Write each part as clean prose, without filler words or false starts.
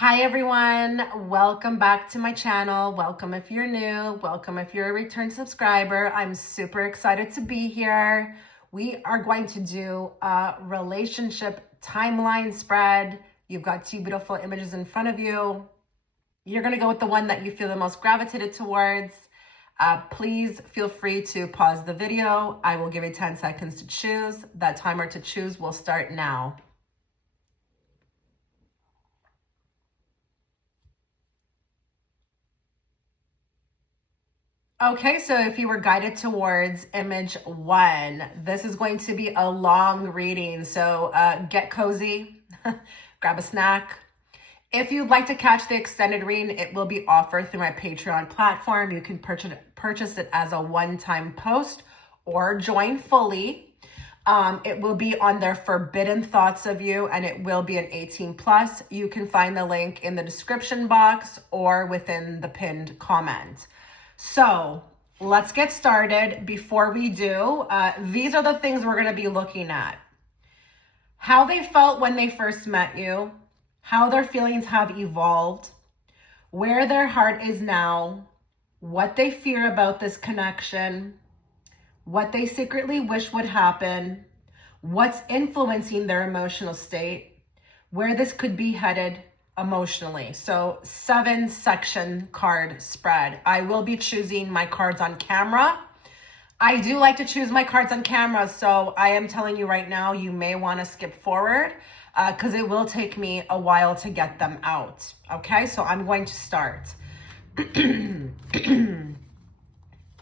Hi everyone, welcome back to my channel. Welcome if you're new, welcome if you're a return subscriber. I'm super excited to be here. We are going to do a relationship timeline spread. You've got two beautiful images in front of you. You're gonna go with the one that you feel the most gravitated towards. Please feel free to pause the video. I will give you 10 seconds to choose. That timer to choose will start now. Okay, so if you were guided towards image one, this is going to be a long reading. So get cozy, grab a snack. If you'd like to catch the extended reading, it will be offered through my Patreon platform. You can purchase it as a one-time post or join fully. It will be on their Forbidden Thoughts of You, and it will be an 18+. You can find the link in the description box or within the pinned comment. So let's get started. Before we do, these are the things we're going to be looking at. How they felt when they first met you, how their feelings have evolved, where their heart is now, what they fear about this connection, what they secretly wish would happen, what's influencing their emotional state, where this could be headed emotionally. So 7-section card spread. I will be choosing my cards on camera. I do like to choose my cards on camera, so I am telling you right now, you may want to skip forward because it will take me a while to get them out. Okay, so I'm going to start.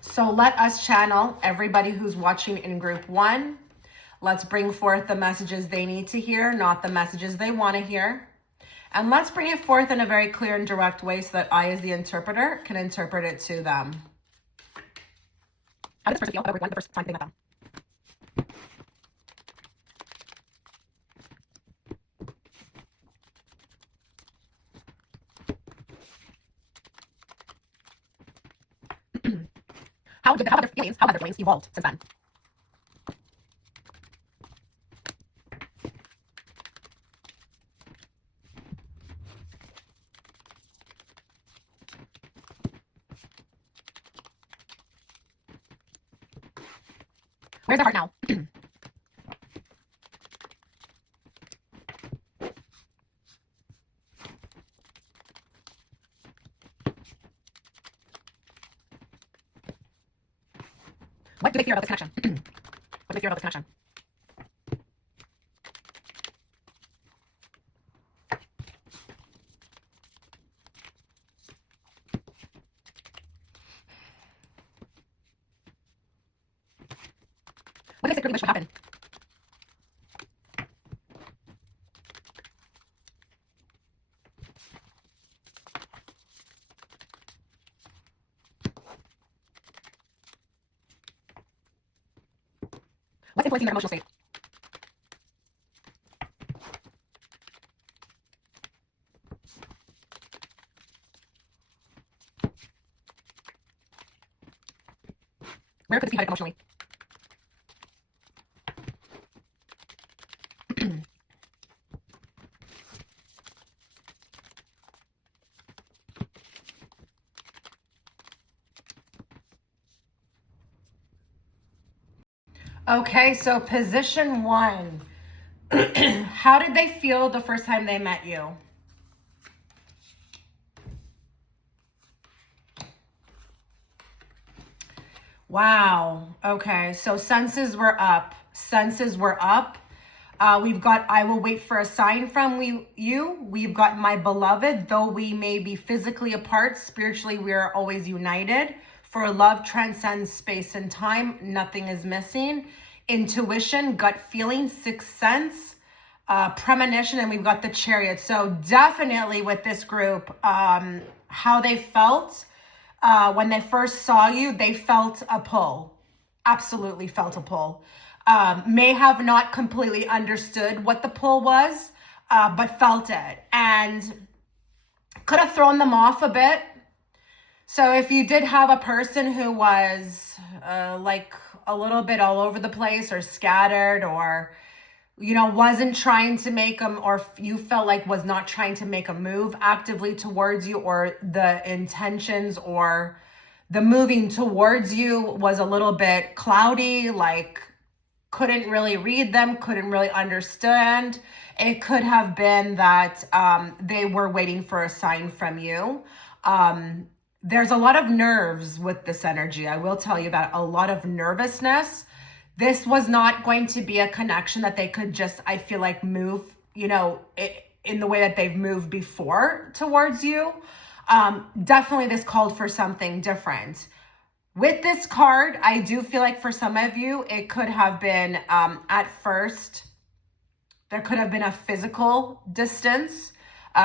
So let us channel everybody who's watching in group one. Let's bring forth the messages they need to hear, not the messages they want to hear. And let's bring it forth in a very clear and direct way so that I, as the interpreter, can interpret it to them. How does this person feel about the first time they met them? How have their feelings evolved since then? Where's their heart now? What do they fear about this connection? What do they fear about this connection? What do they secretly wish would happen? What's influencing their emotional state? Where could this be headed emotionally? Okay, so position one. How did they feel the first time they met you? Wow. Okay, so senses were up. Senses were up. We've got, I will wait for a sign from you. We've got my beloved, though we may be physically apart, spiritually we are always united. For love transcends space and time. Nothing is missing. Intuition, gut feeling, sixth sense, premonition, and we've got the Chariot. So definitely with this group, how they felt when they first saw you, they felt a pull. Absolutely felt a pull. May have not completely understood what the pull was, but felt it. And could have thrown them off a bit. So if you did have a person who was like a little bit all over the place or scattered or wasn't trying to make them, or you felt like was not trying to make a move actively towards you, or the intentions or the moving towards you was a little bit cloudy, like couldn't really read them, couldn't really understand. It could have been that they were waiting for a sign from you. There's a lot of nerves with this energy. I will tell you that, a lot of nervousness. This was not going to be a connection that they could just, I feel like, move, in the way that they've moved before towards you. Definitely this called for something different. With this card, I do feel like for some of you, it could have been, at first, there could have been a physical distance.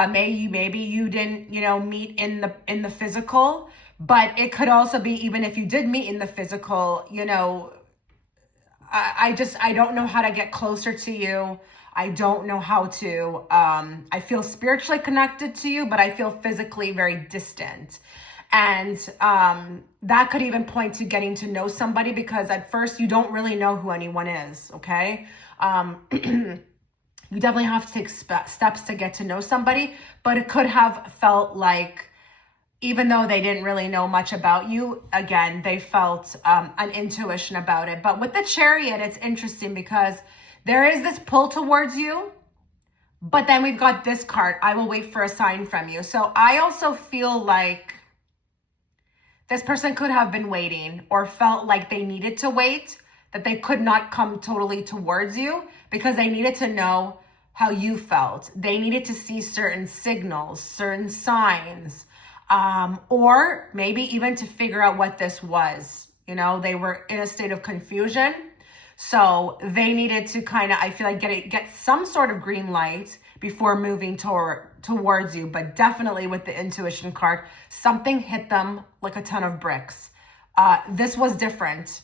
Maybe you didn't, meet in the physical, but it could also be, even if you did meet in the physical, I don't know how to get closer to you. I don't know how to, I feel spiritually connected to you, but I feel physically very distant. And that could even point to getting to know somebody, because at first you don't really know who anyone is, okay? You definitely have to take steps to get to know somebody, but it could have felt like, even though they didn't really know much about you, again, they felt an intuition about it. But with the Chariot, it's interesting because there is this pull towards you, but then we've got this card, I will wait for a sign from you. So I also feel like this person could have been waiting, or felt like they needed to wait, that they could not come totally towards you because they needed to know how you felt. They needed to see certain signals, certain signs, or maybe even to figure out what this was. They were in a state of confusion. So they needed to kind of, I feel like, get some sort of green light before moving towards you. But definitely with the intuition card, something hit them like a ton of bricks. This was different.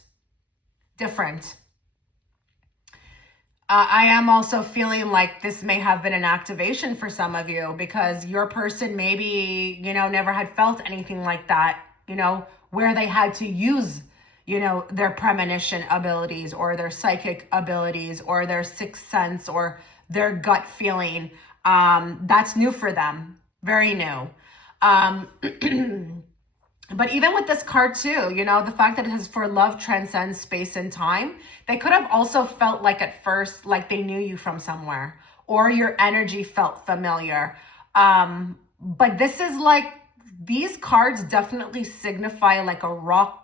I am also feeling like this may have been an activation for some of you, because your person maybe, never had felt anything like that, where they had to use, their premonition abilities, or their psychic abilities, or their sixth sense, or their gut feeling. That's new for them. Very new. But even with this card too, the fact that it has for love transcends space and time, they could have also felt like at first, like they knew you from somewhere, or your energy felt familiar. But this is like, these cards definitely signify like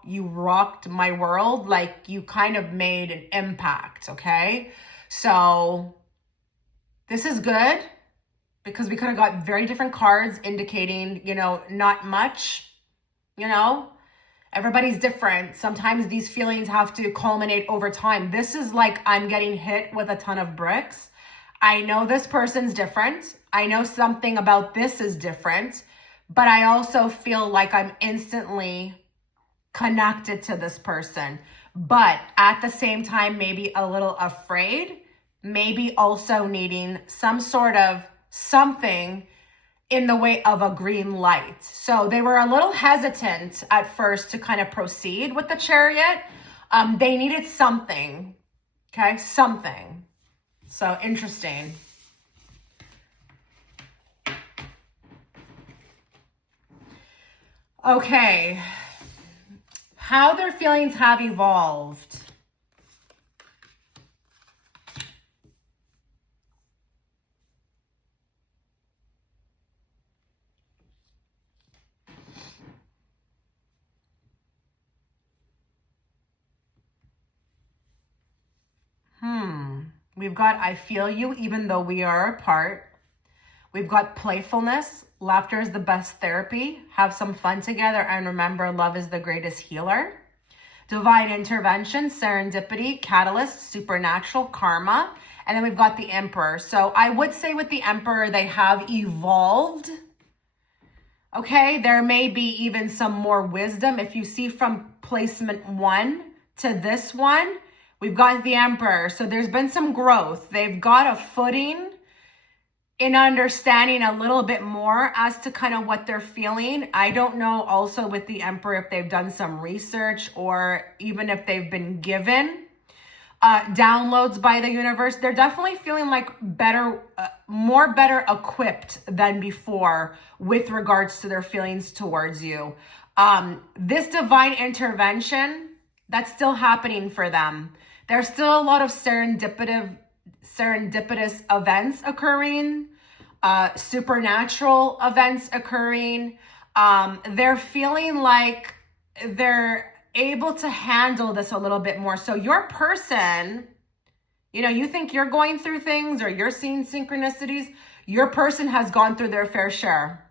you rocked my world, like you kind of made an impact, okay? So this is good, because we could have got very different cards indicating, not much. Everybody's different. Sometimes these feelings have to culminate over time. This is like, I'm getting hit with a ton of bricks. I know this person's different. I know something about this is different, but I also feel like I'm instantly connected to this person. But at the same time, maybe a little afraid, maybe also needing some sort of something in the way of a green light. So they were a little hesitant at first to kind of proceed with the Chariot. They needed something, okay? Something. So interesting. Okay. How their feelings have evolved. We've got, I feel you even though we are apart. We've got playfulness. Laughter is the best therapy. Have some fun together, and remember, love is the greatest healer. Divine intervention, serendipity, catalyst, supernatural, karma. And then we've got the Emperor. So I would say with the Emperor, they have evolved. Okay, there may be even some more wisdom. If you see from placement 1 to this one, we've got the Emperor. So there's been some growth. They've got a footing in understanding a little bit more as to kind of what they're feeling. I don't know also with the Emperor if they've done some research, or even if they've been given downloads by the universe. They're definitely feeling like better, better equipped than before with regards to their feelings towards you. This divine intervention, that's still happening for them. There's still a lot of serendipitous events occurring, supernatural events occurring. They're feeling like they're able to handle this a little bit more. So your person, you think you're going through things or you're seeing synchronicities, your person has gone through their fair share.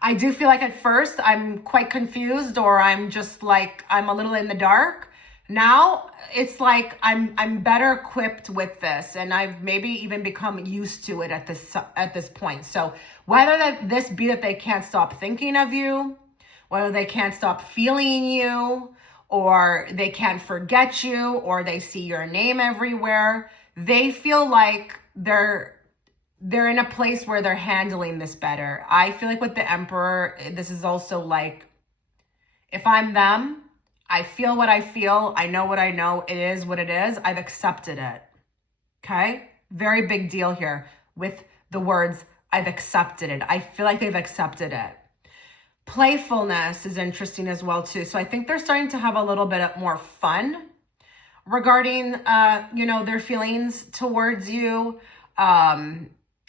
I do feel like at first I'm quite confused, or I'm just like, I'm a little in the dark. Now it's like I'm better equipped with this, and I've maybe even become used to it at this point. So whether this be that they can't stop thinking of you, whether they can't stop feeling you, or they can't forget you, or they see your name everywhere, they feel like they're in a place where they're handling this better. I feel like with the Emperor, this is also like, if I'm them, I feel what I feel, I know what I know, it is what it is, I've accepted it. Okay? Very big deal here with the words, I've accepted it. I feel like they've accepted it. Playfulness is interesting as well too. So I think they're starting to have a little bit more fun regarding, their feelings towards you.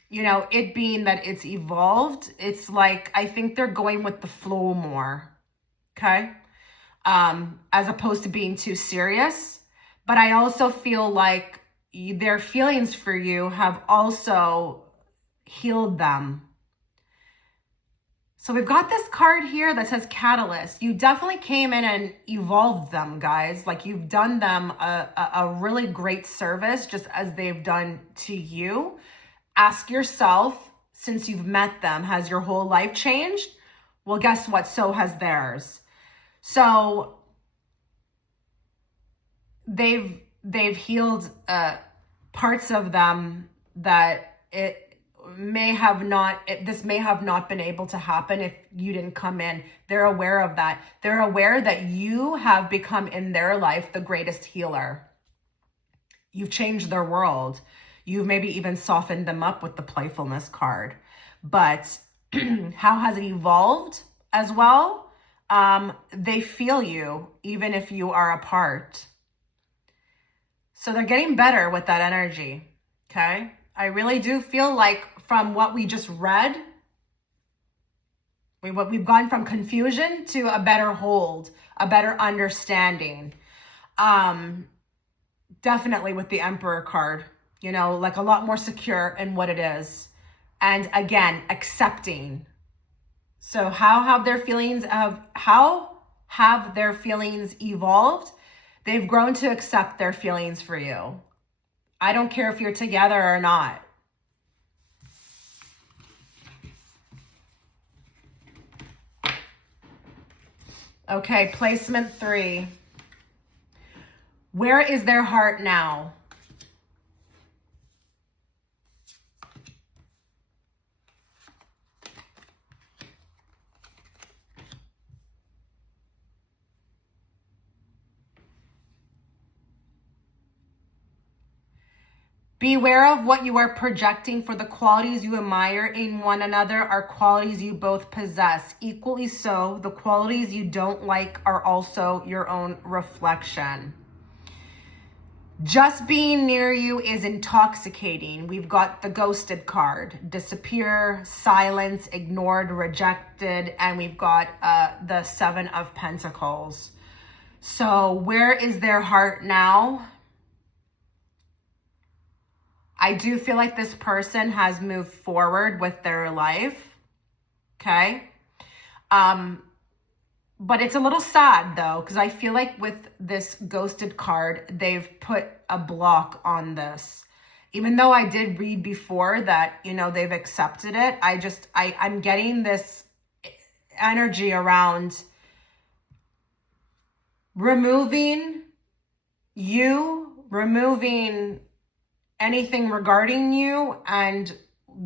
It being that it's evolved, it's like, I think they're going with the flow more. Okay. As opposed to being too serious. But I also feel like their feelings for you have also healed them. So we've got this card here that says catalyst. You definitely came in and evolved them, guys. Like, you've done them a really great service, just as they've done to you. Ask yourself, since you've met them, has your whole life changed? Well, guess what? So has theirs. So they've healed parts of them that this may have not been able to happen if you didn't come in. They're aware of that. They're aware that you have become in their life the greatest healer. You've changed their world. You've maybe even softened them up with the playfulness card. But how has it evolved as well? They feel you even if you are apart. So they're getting better with that energy. Okay. I really do feel like, from what we just read, we've gone from confusion to a better hold, a better understanding. Definitely with the Emperor card, like a lot more secure in what it is. And again, accepting. So how have their feelings evolved? They've grown to accept their feelings for you. I don't care if you're together or not. Okay, placement 3. Where is their heart now? Beware of what you are projecting, for the qualities you admire in one another are qualities you both possess. Equally so, the qualities you don't like are also your own reflection. Just being near you is intoxicating. We've got the ghosted card, disappear, silence, ignored, rejected, and we've got the 7 of Pentacles. So where is their heart now? I do feel like this person has moved forward with their life. Okay. But it's a little sad though, because I feel like with this ghosted card, they've put a block on this. Even though I did read before that, they've accepted it. I'm getting this energy around removing anything regarding you and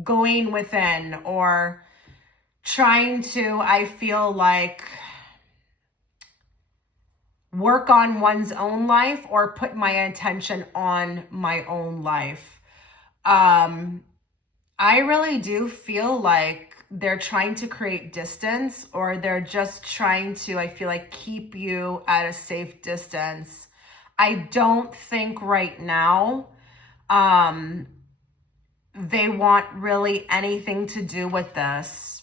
going within, or trying to, I feel like, work on one's own life or put my attention on my own life. I really do feel like they're trying to create distance, or they're just trying to, I feel like, keep you at a safe distance. I don't think right now they want really anything to do with this.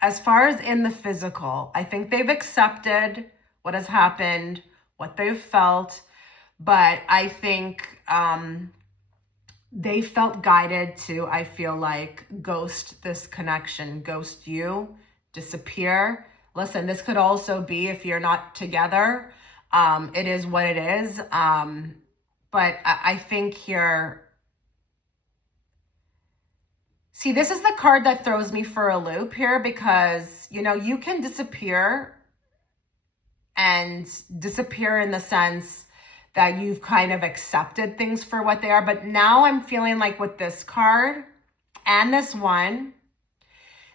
As far as in the physical, I think they've accepted what has happened, what they've felt, but I think they felt guided to, I feel like, ghost this connection, ghost you, disappear. Listen, this could also be if you're not together. It is what it is. But I think here, see, this is the card that throws me for a loop here, because, you know, you can disappear, and disappear in the sense that you've kind of accepted things for what they are. But now I'm feeling like with this card and this one,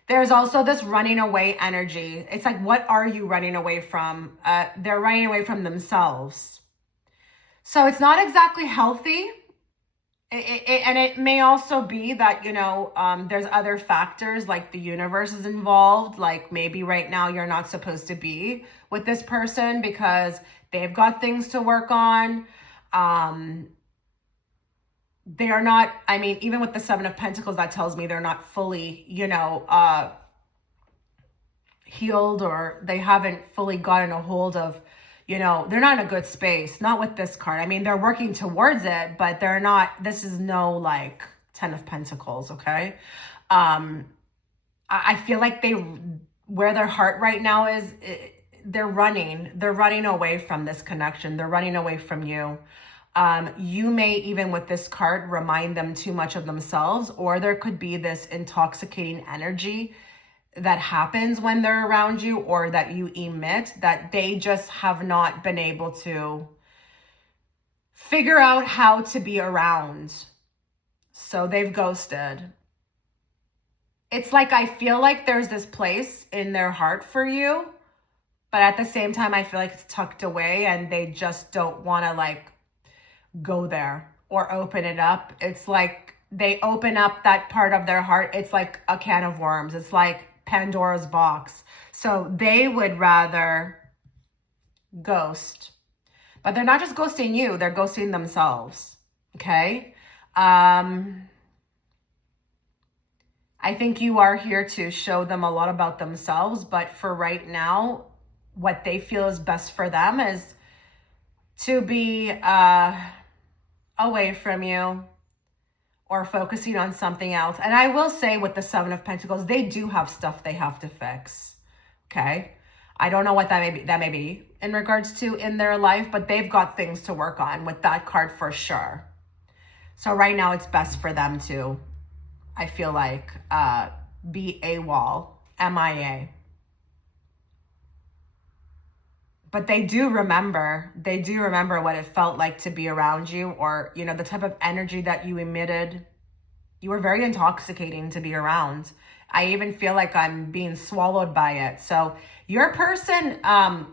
there's also this running away energy. It's like, what are you running away from? They're running away from themselves. So it's not exactly healthy. And it may also be that, you know, there's other factors, like the universe is involved. Like maybe right now you're not supposed to be with this person because they've got things to work on. They are not, I mean, even with the Seven of Pentacles, that tells me they're not fully, you know, healed, or they haven't fully gotten a hold of, you know, they're not in a good space. Not with this card. I mean, they're working towards it, but they're not, this is no like 10 of Pentacles, okay? I feel like where their heart right now is, they're running away from this connection. They're running away from you. You may, even with this card, remind them too much of themselves, or there could be this intoxicating energy that happens when they're around you, or that you emit, that they just have not been able to figure out how to be around. So they've ghosted. It's like, I feel like there's this place in their heart for you, but at the same time, I feel like it's tucked away and they just don't want to like go there or open it up. It's like they open up that part of their heart. It's like a can of worms. It's like Pandora's box. So they would rather ghost, but they're not just ghosting you, they're ghosting themselves. Okay. I think you are here to show them a lot about themselves, but for right now, what they feel is best for them is to be away from you, or focusing on something else. And I will say, with the Seven of Pentacles, they do have stuff they have to fix. Okay. I don't know what that may be in regards to in their life, but they've got things to work on with that card for sure. So right now it's best for them to, I feel like, be AWOL, MIA. But they do remember what it felt like to be around you, or, you know, the type of energy that you emitted. You were very intoxicating to be around. I even feel like I'm being swallowed by it. So your person,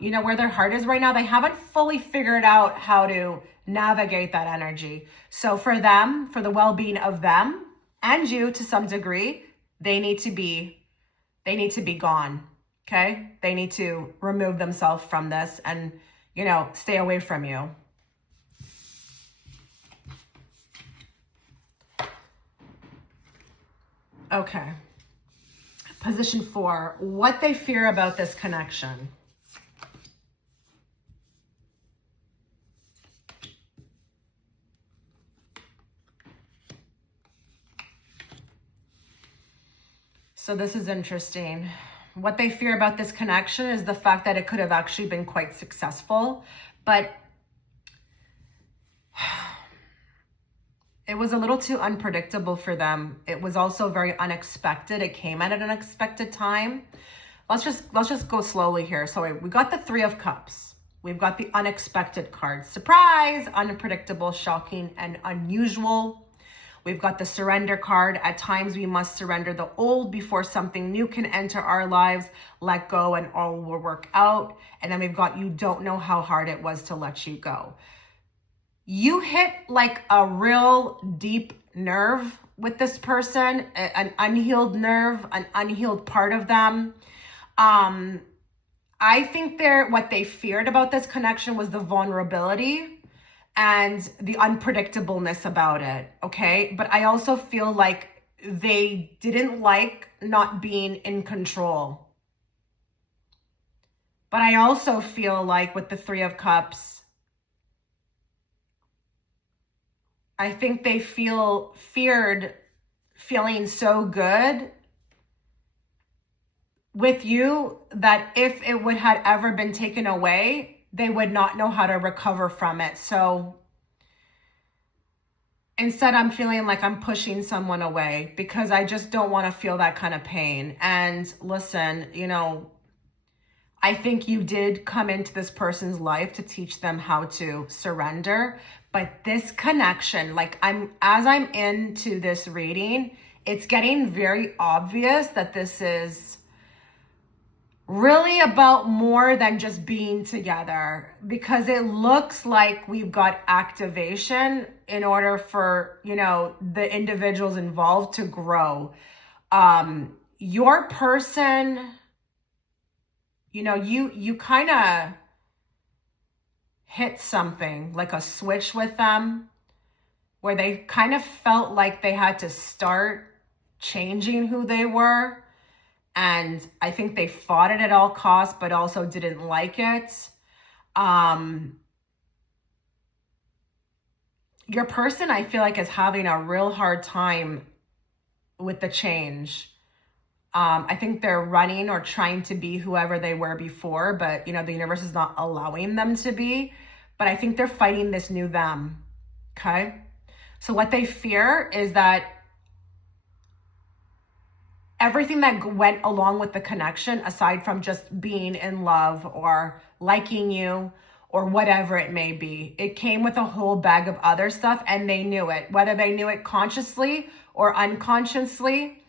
you know, where their heart is right now, they haven't fully figured out how to navigate that energy. So for them, for the well-being of them and you to some degree, they need to be gone. Okay. They need to remove themselves from this and, you know, stay away from you. Okay. Position 4, what they fear about this connection. So this is interesting. What they fear about this connection is the fact that it could have actually been quite successful, but it was a little too unpredictable for them. It was also very unexpected. It came at an unexpected time. Let's just go slowly here. So we got the Three of Cups. We've got the unexpected card. Surprise, unpredictable, shocking, and unusual. We've got the surrender card. At times we must surrender the old before something new can enter our lives. Let go and all will work out. And then we've got, you don't know how hard it was to let you go. You hit like a real deep nerve with this person, an unhealed nerve, an unhealed part of them. I think what they feared about this connection was the vulnerability and the unpredictableness about it, okay? But I also feel like they didn't like not being in control. But I also feel like with the Three of Cups, I think they feared feeling so good with you that if it would had ever been taken away, they would not know how to recover from it. So instead, I'm feeling like I'm pushing someone away because I just don't want to feel that kind of pain. And listen, you know, I think you did come into this person's life to teach them how to surrender. But this connection, like as I'm into this reading, it's getting very obvious that this is really about more than just being together, because it looks like we've got activation in order for, you know, the individuals involved to grow. Your person, you know, you kind of hit something like a switch with them where they kind of felt like they had to start changing who they were. And I think they fought it at all costs, but also didn't like it. Your person, I feel like, is having a real hard time with the change. I think they're running or trying to be whoever they were before, but, you know, the universe is not allowing them to be. But I think they're fighting this new them, okay? So what they fear is that everything that went along with the connection, aside from just being in love or liking you or whatever it may be, it came with a whole bag of other stuff, and they knew it, whether they knew it consciously or unconsciously.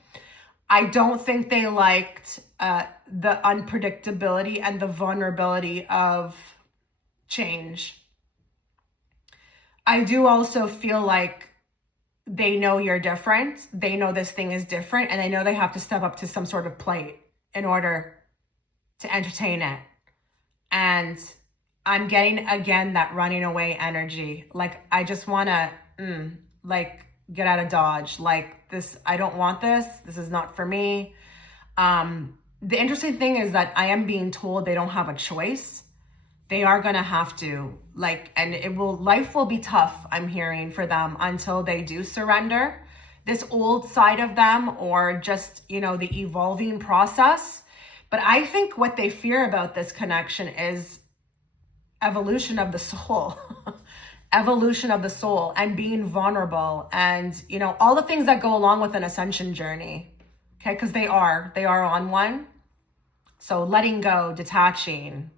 I don't think they liked the unpredictability and the vulnerability of change. I do also feel like they know you're different. They know this thing is different, and they know they have to step up to some sort of plate in order to entertain it. And I'm getting, again, that running away energy. Like, I just want to, like, get out of Dodge. Like, this, I don't want this. This is not for me. The interesting thing is that I am being told they don't have a choice. They are going to have to, like, and life will be tough, I'm hearing, for them until they do surrender this old side of them, or just, you know, the evolving process. But I think what they fear about this connection is evolution of the soul, evolution of the soul, and being vulnerable, and, you know, all the things that go along with an ascension journey. Okay. Cause they are on one. So letting go, detaching,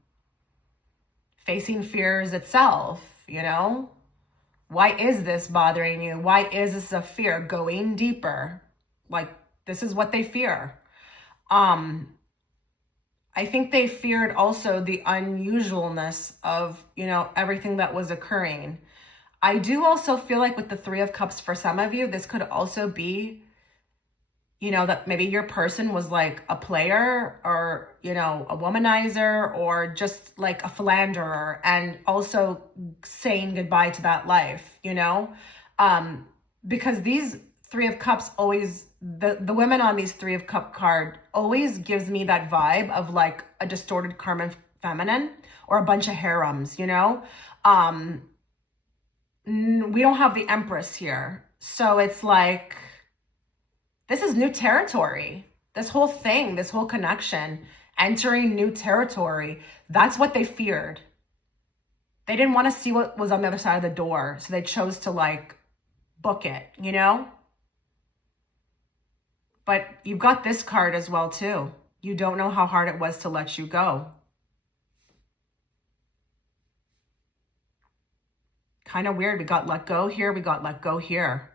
facing fears itself, you know, why is this bothering you? Why is this a fear? Going deeper. Like, this is what they fear. I think they feared also the unusualness of, you know, everything that was occurring. I do also feel like with the Three of Cups, for some of you, this could also be, you know, that maybe your person was like a player, or, you know, a womanizer, or just like a philanderer, and also saying goodbye to that life, you know, because these Three of Cups always, the women on these Three of Cup card always gives me that vibe of like a distorted karma feminine, or a bunch of harems, you know. We don't have the Empress here. So it's like, this is new territory. This whole thing, this whole connection, entering new territory. That's what they feared. They didn't want to see what was on the other side of the door. So they chose to like book it, you know? But you've got this card as well too. You don't know how hard it was to let you go. Kind of weird. We got let go here. We got let go here.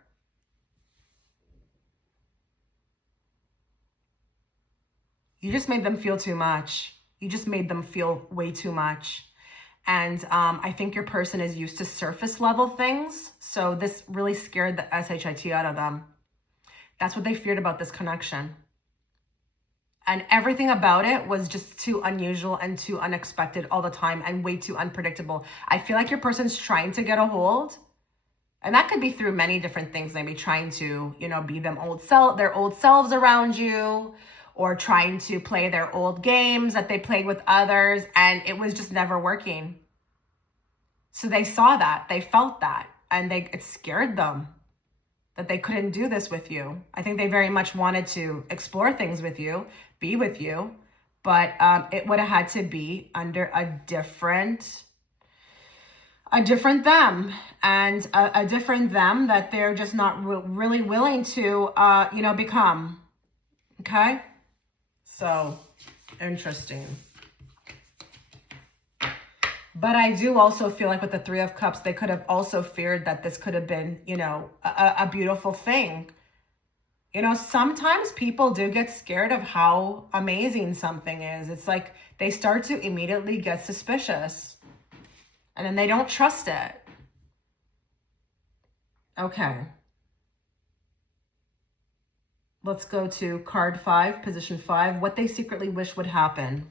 You just made them feel too much. You just made them feel way too much. And I think your person is used to surface level things. So this really scared the shit out of them. That's what they feared about this connection. And everything about it was just too unusual and too unexpected all the time and way too unpredictable. I feel like your person's trying to get a hold. And that could be through many different things. Maybe trying to, be their old selves around you, or trying to play their old games that they played with others. And it was just never working. So they saw that, they felt that, and it scared them that they couldn't do this with you. I think they very much wanted to explore things with you, be with you, but it would have had to be under a different them, and a different them that they're just not really willing to, become. Okay? So, interesting. But I do also feel like with the Three of Cups, they could have also feared that this could have been, a beautiful thing. Sometimes people do get scared of how amazing something is. It's like they start to immediately get suspicious. And then they don't trust it. Okay. Let's go to card 5, position 5. What they secretly wish would happen.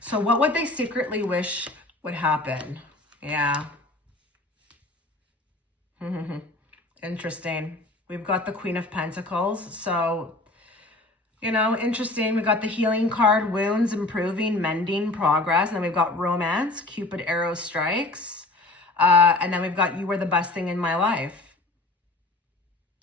So what would they secretly wish would happen? Yeah. Interesting. We've got the Queen of Pentacles. So, interesting. We got the healing card, wounds, improving, mending, progress. And then we've got romance, Cupid arrow strikes. And then we've got you were the best thing in my life.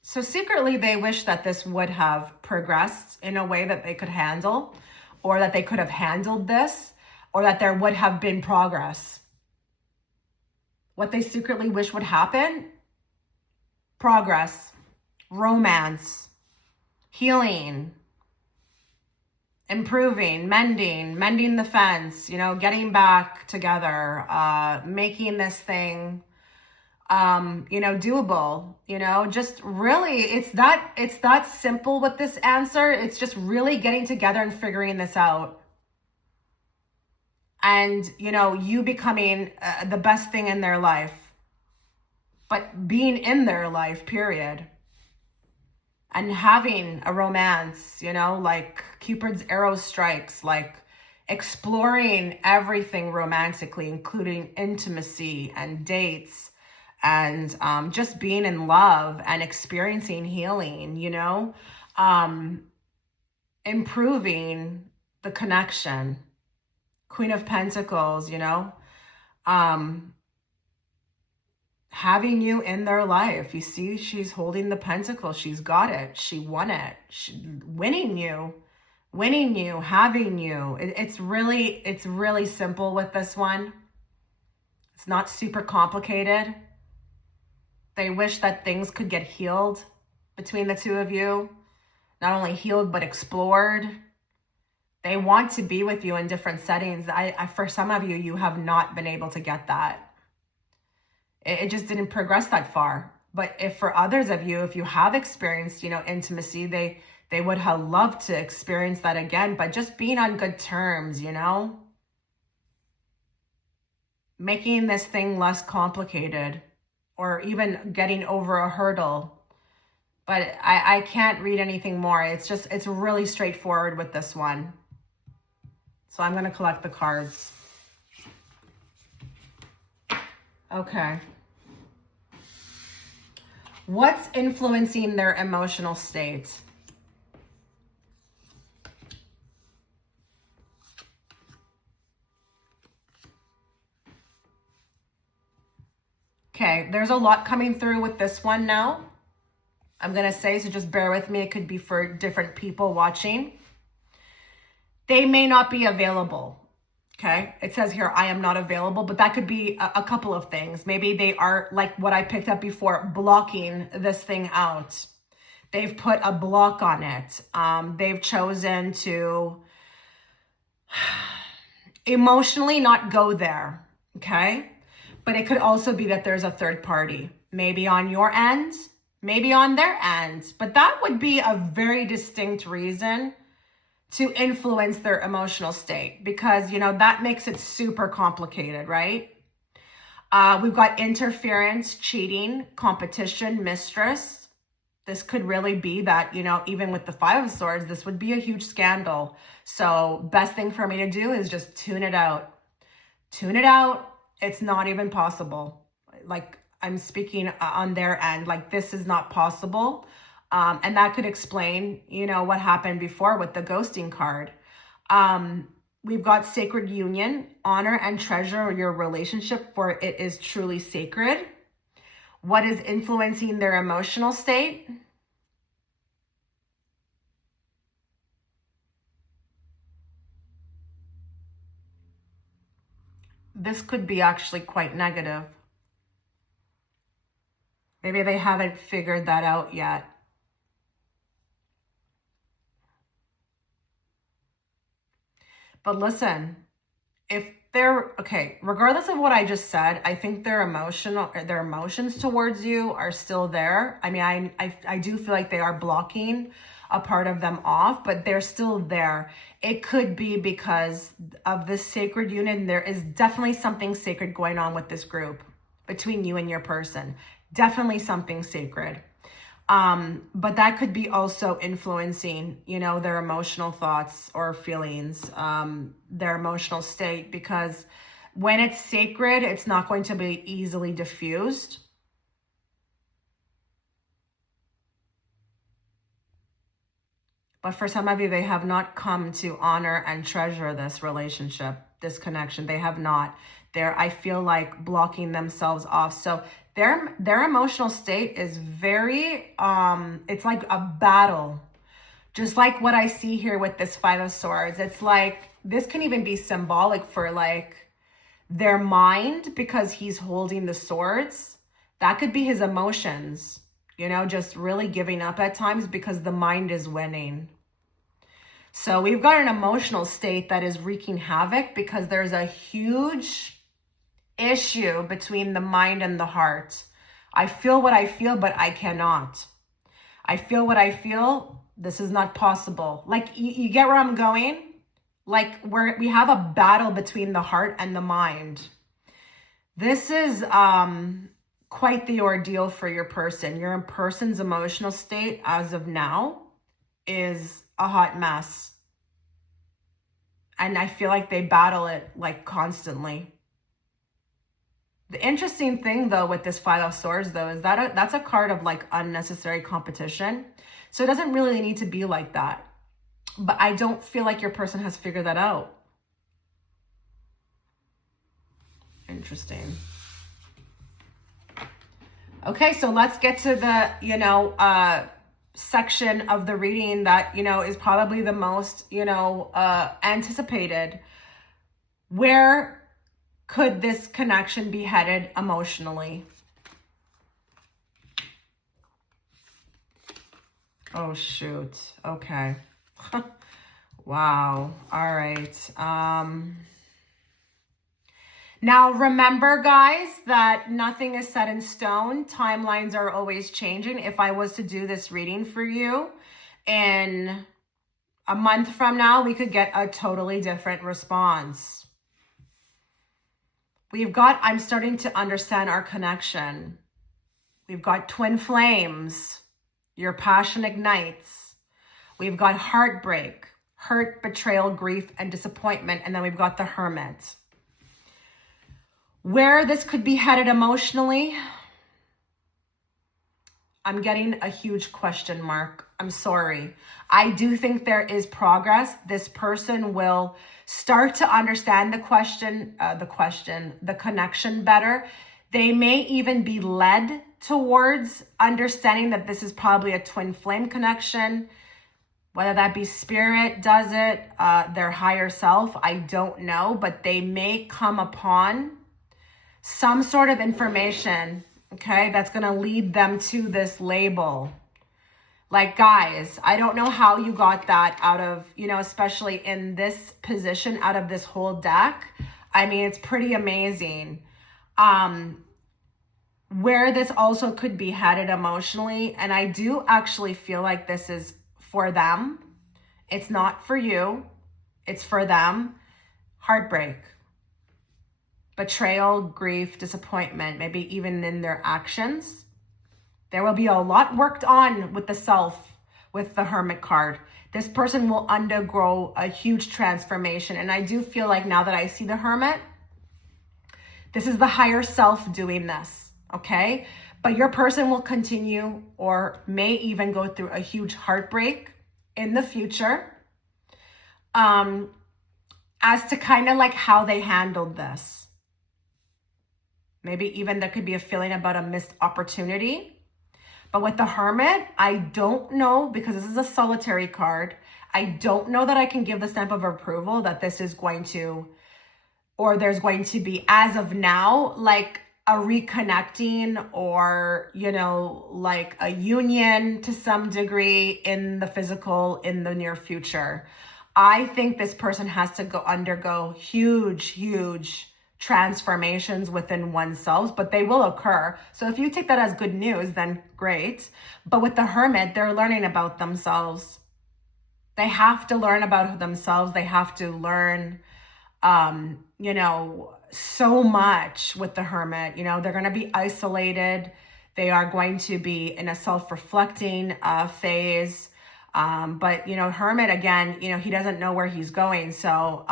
So secretly, they wish that this would have progressed in a way that they could handle, or that they could have handled this, or that there would have been progress. What they secretly wish would happen? Progress, romance, healing, improving, mending the fence, getting back together, making this thing, doable, just really, it's that simple with this answer. It's just really getting together and figuring this out. And, you becoming the best thing in their life, but being in their life, period. And having a romance, like Cupid's arrow strikes, like exploring everything romantically, including intimacy and dates, and just being in love and experiencing healing, improving the connection. Queen of Pentacles, having you in their life. You see, she's holding the pentacle. She's got it. She won it. Winning you, having you. It's really simple with this one. It's not super complicated. They wish that things could get healed between the two of you. Not only healed, but explored. They want to be with you in different settings. For some of you, you have not been able to get that. It just didn't progress that far. But if for others of you, if you have experienced, intimacy, they would have loved to experience that again, but just being on good terms, making this thing less complicated, or even getting over a hurdle. But I can't read anything more. It's really straightforward with this one. So I'm going to collect the cards. Okay. What's influencing their emotional state? Okay, there's a lot coming through with this one now. I'm going to say, so just bear with me. It could be for different people watching. They may not be available. Okay, it says here, I am not available, but that could be a couple of things. Maybe they are, like what I picked up before, blocking this thing out. They've put a block on it. They've chosen to emotionally not go there. Okay, but it could also be that there's a third party, maybe on your end, maybe on their end, but that would be a very distinct reason to influence their emotional state, because, that makes it super complicated, right? We've got interference, cheating, competition, mistress. This could really be that, even with the Five of Swords, this would be a huge scandal. So best thing for me to do is just tune it out. Tune it out. It's not even possible. Like, I'm speaking on their end, like this is not possible. And that could explain, what happened before with the ghosting card. We've got sacred union, honor and treasure your relationship, for it is truly sacred. What is influencing their emotional state? This could be actually quite negative. Maybe they haven't figured that out yet. But listen, if they're, okay, regardless of what I just said, I think their emotions towards you are still there. I mean, I do feel like they are blocking a part of them off, but they're still there. It could be because of this sacred union. There is definitely something sacred going on with this group between you and your person. Definitely something sacred. But that could be also influencing, their emotional thoughts or feelings, their emotional state, because when it's sacred, it's not going to be easily diffused. But for some of you, they have not come to honor and treasure this relationship, this connection. They have not. They're, I feel like, blocking themselves off. So their emotional state is very, it's like a battle. Just like what I see here with this Five of Swords. It's like, this can even be symbolic for like their mind, because he's holding the swords. That could be his emotions, just really giving up at times because the mind is winning. So we've got an emotional state that is wreaking havoc because there's a huge issue between the mind and the heart. I feel what I feel, but I cannot. I feel what I feel. This is not possible. Like, you get where I'm going? Like, we have a battle between the heart and the mind. This is quite the ordeal for your person. Your person's emotional state as of now is a hot mess. And I feel like they battle it like constantly. The interesting thing though with this Five of Swords though is that that's a card of like unnecessary competition. So it doesn't really need to be like that. But I don't feel like your person has figured that out. Interesting. Okay, so let's get to the, section of the reading that, is probably the most, anticipated. Where could this connection be headed emotionally? Oh, shoot. Okay. Wow. All right. Now, remember, guys, that nothing is set in stone. Timelines are always changing. If I was to do this reading for you in a month from now, we could get a totally different response. We've got, I'm starting to understand our connection. We've got twin flames. Your passion ignites. We've got heartbreak, hurt, betrayal, grief, and disappointment. And then we've got the Hermit. Where this could be headed emotionally, I'm getting a huge question mark. I'm sorry. I do think there is progress. This person will start to understand the connection better. They may even be led towards understanding that this is probably a twin flame connection. Whether that be spirit does it, their higher self, I don't know. But they may come upon some sort of information, okay, that's going to lead them to this label. Like, guys, I don't know how you got that out of, especially in this position, out of this whole deck. I mean, it's pretty amazing. Where this also could be headed emotionally, and I do actually feel like this is for them. It's not for you. It's for them. Heartbreak, betrayal, grief, disappointment, maybe even in their actions. There will be a lot worked on with the self, with the Hermit card. This person will undergo a huge transformation. And I do feel like now that I see the Hermit, this is the higher self doing this, okay? But your person will continue or may even go through a huge heartbreak in the future as to kind of like how they handled this. Maybe even there could be a feeling about a missed opportunity. But with the Hermit, I don't know, because this is a solitary card, I don't know that I can give the stamp of approval that this is going to, or there's going to be, as of now, like a reconnecting or, you know, like a union to some degree in the physical in the near future. I think this person has to undergo huge transformations within oneself, but they will occur. So if you take that as good news, then great. But with the Hermit, they're learning about themselves. They have to learn about themselves. They have to learn, you know, so much with the Hermit. You know, they're going to be isolated. They are going to be in a self-reflecting phase. But, you know, Hermit, again, you know, he doesn't know where he's going. So,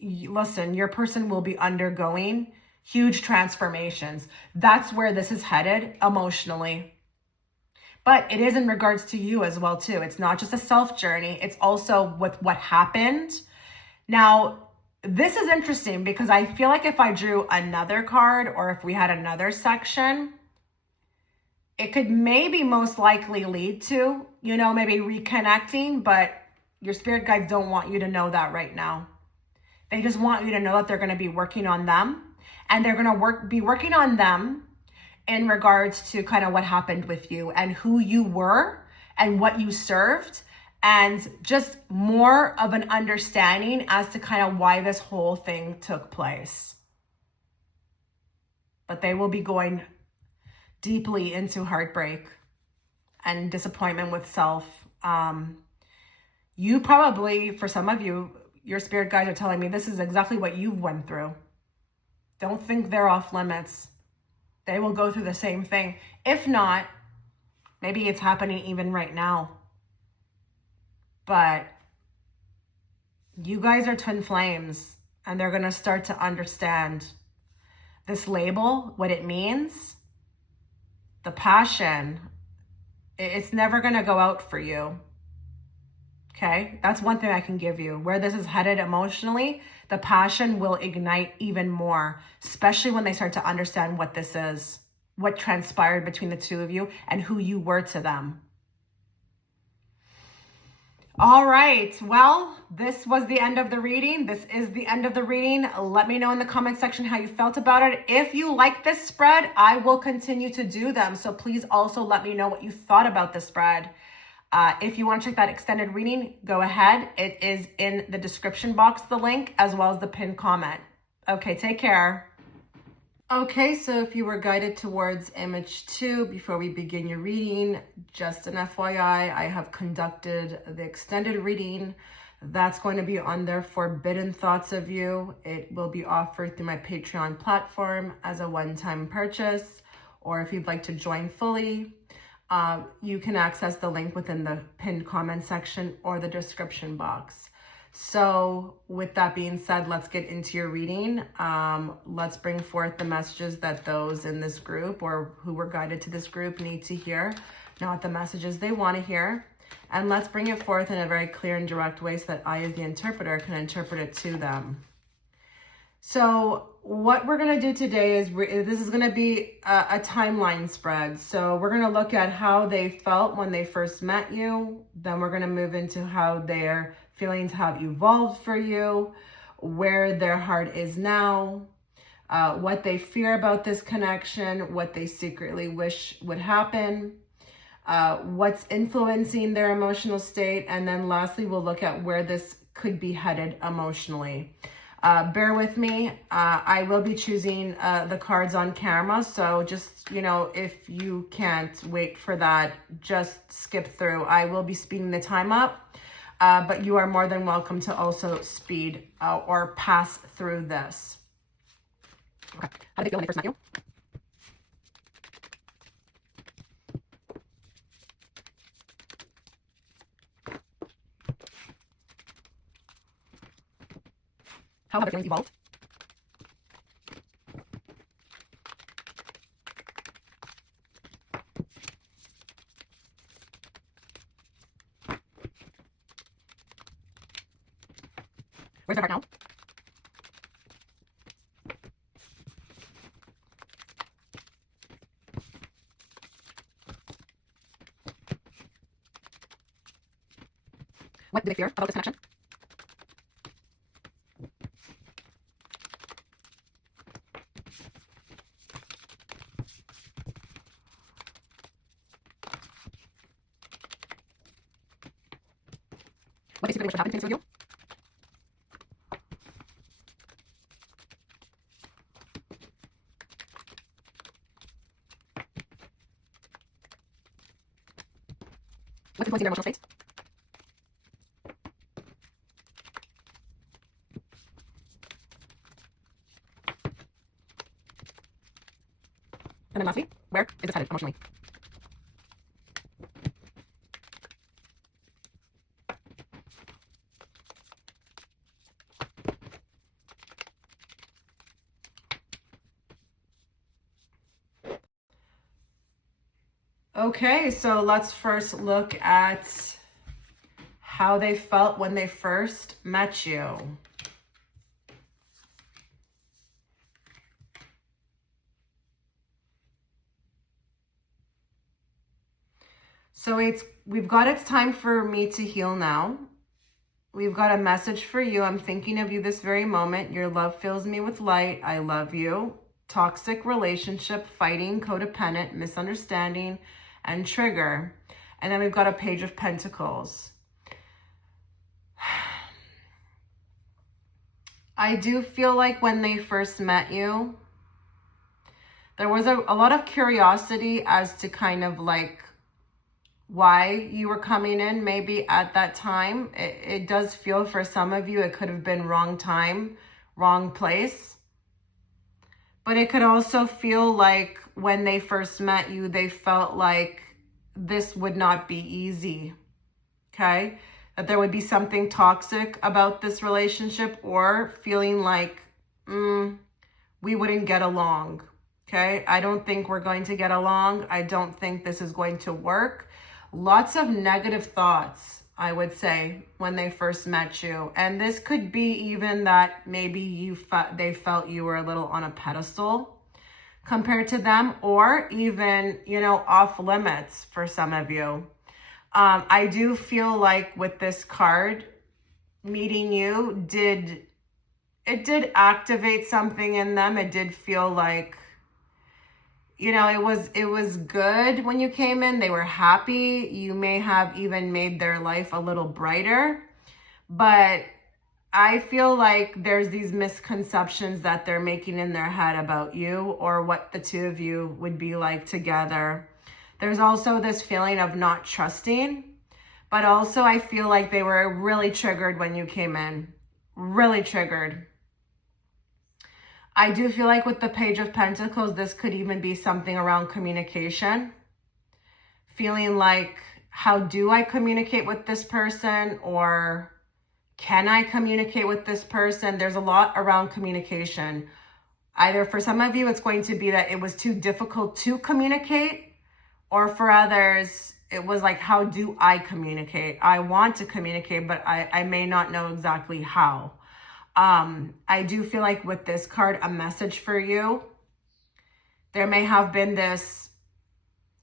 listen, your person will be undergoing huge transformations. That's where this is headed emotionally. But it is in regards to you as well, too. It's not just a self journey. It's also with what happened. Now, this is interesting because I feel like if I drew another card or if we had another section, it could maybe most likely lead to, you know, maybe reconnecting, but your spirit guides don't want you to know that right now. They just want you to know that they're going to be working on them, and they're going to be working on them in regards to kind of what happened with you and who you were and what you served, and just more of an understanding as to kind of why this whole thing took place. But they will be going deeply into heartbreak and disappointment with self. You probably, for some of you, your spirit guides are telling me this is exactly what you went through. Don't think they're off limits. They will go through the same thing. If not, maybe it's happening even right now. But you guys are twin flames, and they're going to start to understand this label, what it means, the passion. It's never going to go out for you. Okay, that's one thing I can give you. Where this is headed emotionally, the passion will ignite even more, especially when they start to understand what this is, what transpired between the two of you, and who you were to them. All right, well, this was the end of the reading. This is the end of the reading. Let me know in the comment section how you felt about it. If you like this spread, I will continue to do them. So please also let me know what you thought about the spread. If you want to check that extended reading, go ahead. It is in the description box, the link, as well as the pinned comment. Okay, take care. Okay, so if you were guided towards image 2 before we begin your reading, just an FYI, I have conducted the extended reading. That's going to be on their Forbidden Thoughts of You. It will be offered through my Patreon platform as a one-time purchase, or if you'd like to join fully, you can access the link within the pinned comment section or the description box. So with that being said, let's get into your reading. Let's bring forth the messages that those in this group or who were guided to this group need to hear, not the messages they want to hear. And let's bring it forth in a very clear and direct way so that I, as the interpreter, can interpret it to them. So what we're going to do today is this is going to be a timeline spread. So we're going to look at how they felt when they first met you. Then we're going to move into how their feelings have evolved for you, where their heart is now, what they fear about this connection, what they secretly wish would happen, what's influencing their emotional state. And then lastly, we'll look at where this could be headed emotionally. Bear with me. I will be choosing the cards on camera. So just, you know, if you can't wait for that, just skip through. I will be speeding the time up. but you are more than welcome to also speed or pass through this. Okay. How did they feel when they first met you? How have their feelings evolved? Where's their heart now? What do they fear about this connection? What do you secretly wish would happen to things with you? What's influencing their emotional states? And then lastly, where is this headed emotionally? Okay, so let's first look at how they felt when they first met you. So we've got it's time for me to heal now. We've got a message for you. I'm thinking of you this very moment. Your love fills me with light. I love you. Toxic relationship, fighting, codependent, misunderstanding, and trigger. And then we've got a Page of Pentacles. I do feel like when they first met you, there was a lot of curiosity as to kind of like why you were coming in maybe at that time. It does feel for some of you, it could have been wrong time, wrong place. But it could also feel like when they first met you, they felt like this would not be easy, okay? That there would be something toxic about this relationship, or feeling like we wouldn't get along, okay? I don't think we're going to get along. I don't think this is going to work. Lots of negative thoughts, I would say, when they first met you. And this could be even that maybe they felt you were a little on a pedestal compared to them, or even, you know, off limits for some of you. I do feel like with this card, meeting you did activate something in them. It did feel like, you know, it was good when you came in. They were happy. You may have even made their life a little brighter. But I feel like there's these misconceptions that they're making in their head about you, or what the two of you would be like together. There's also this feeling of not trusting, but also I feel like they were really triggered when you came in. Really triggered. I do feel like with the Page of Pentacles, this could even be something around communication. Feeling like, how do I communicate with this person? Or can I communicate with this person? There's a lot around communication. Either for some of you, it's going to be that it was too difficult to communicate, or for others, it was like, how do I communicate? I want to communicate, but I may not know exactly how. I do feel like with this card, a message for you, there may have been this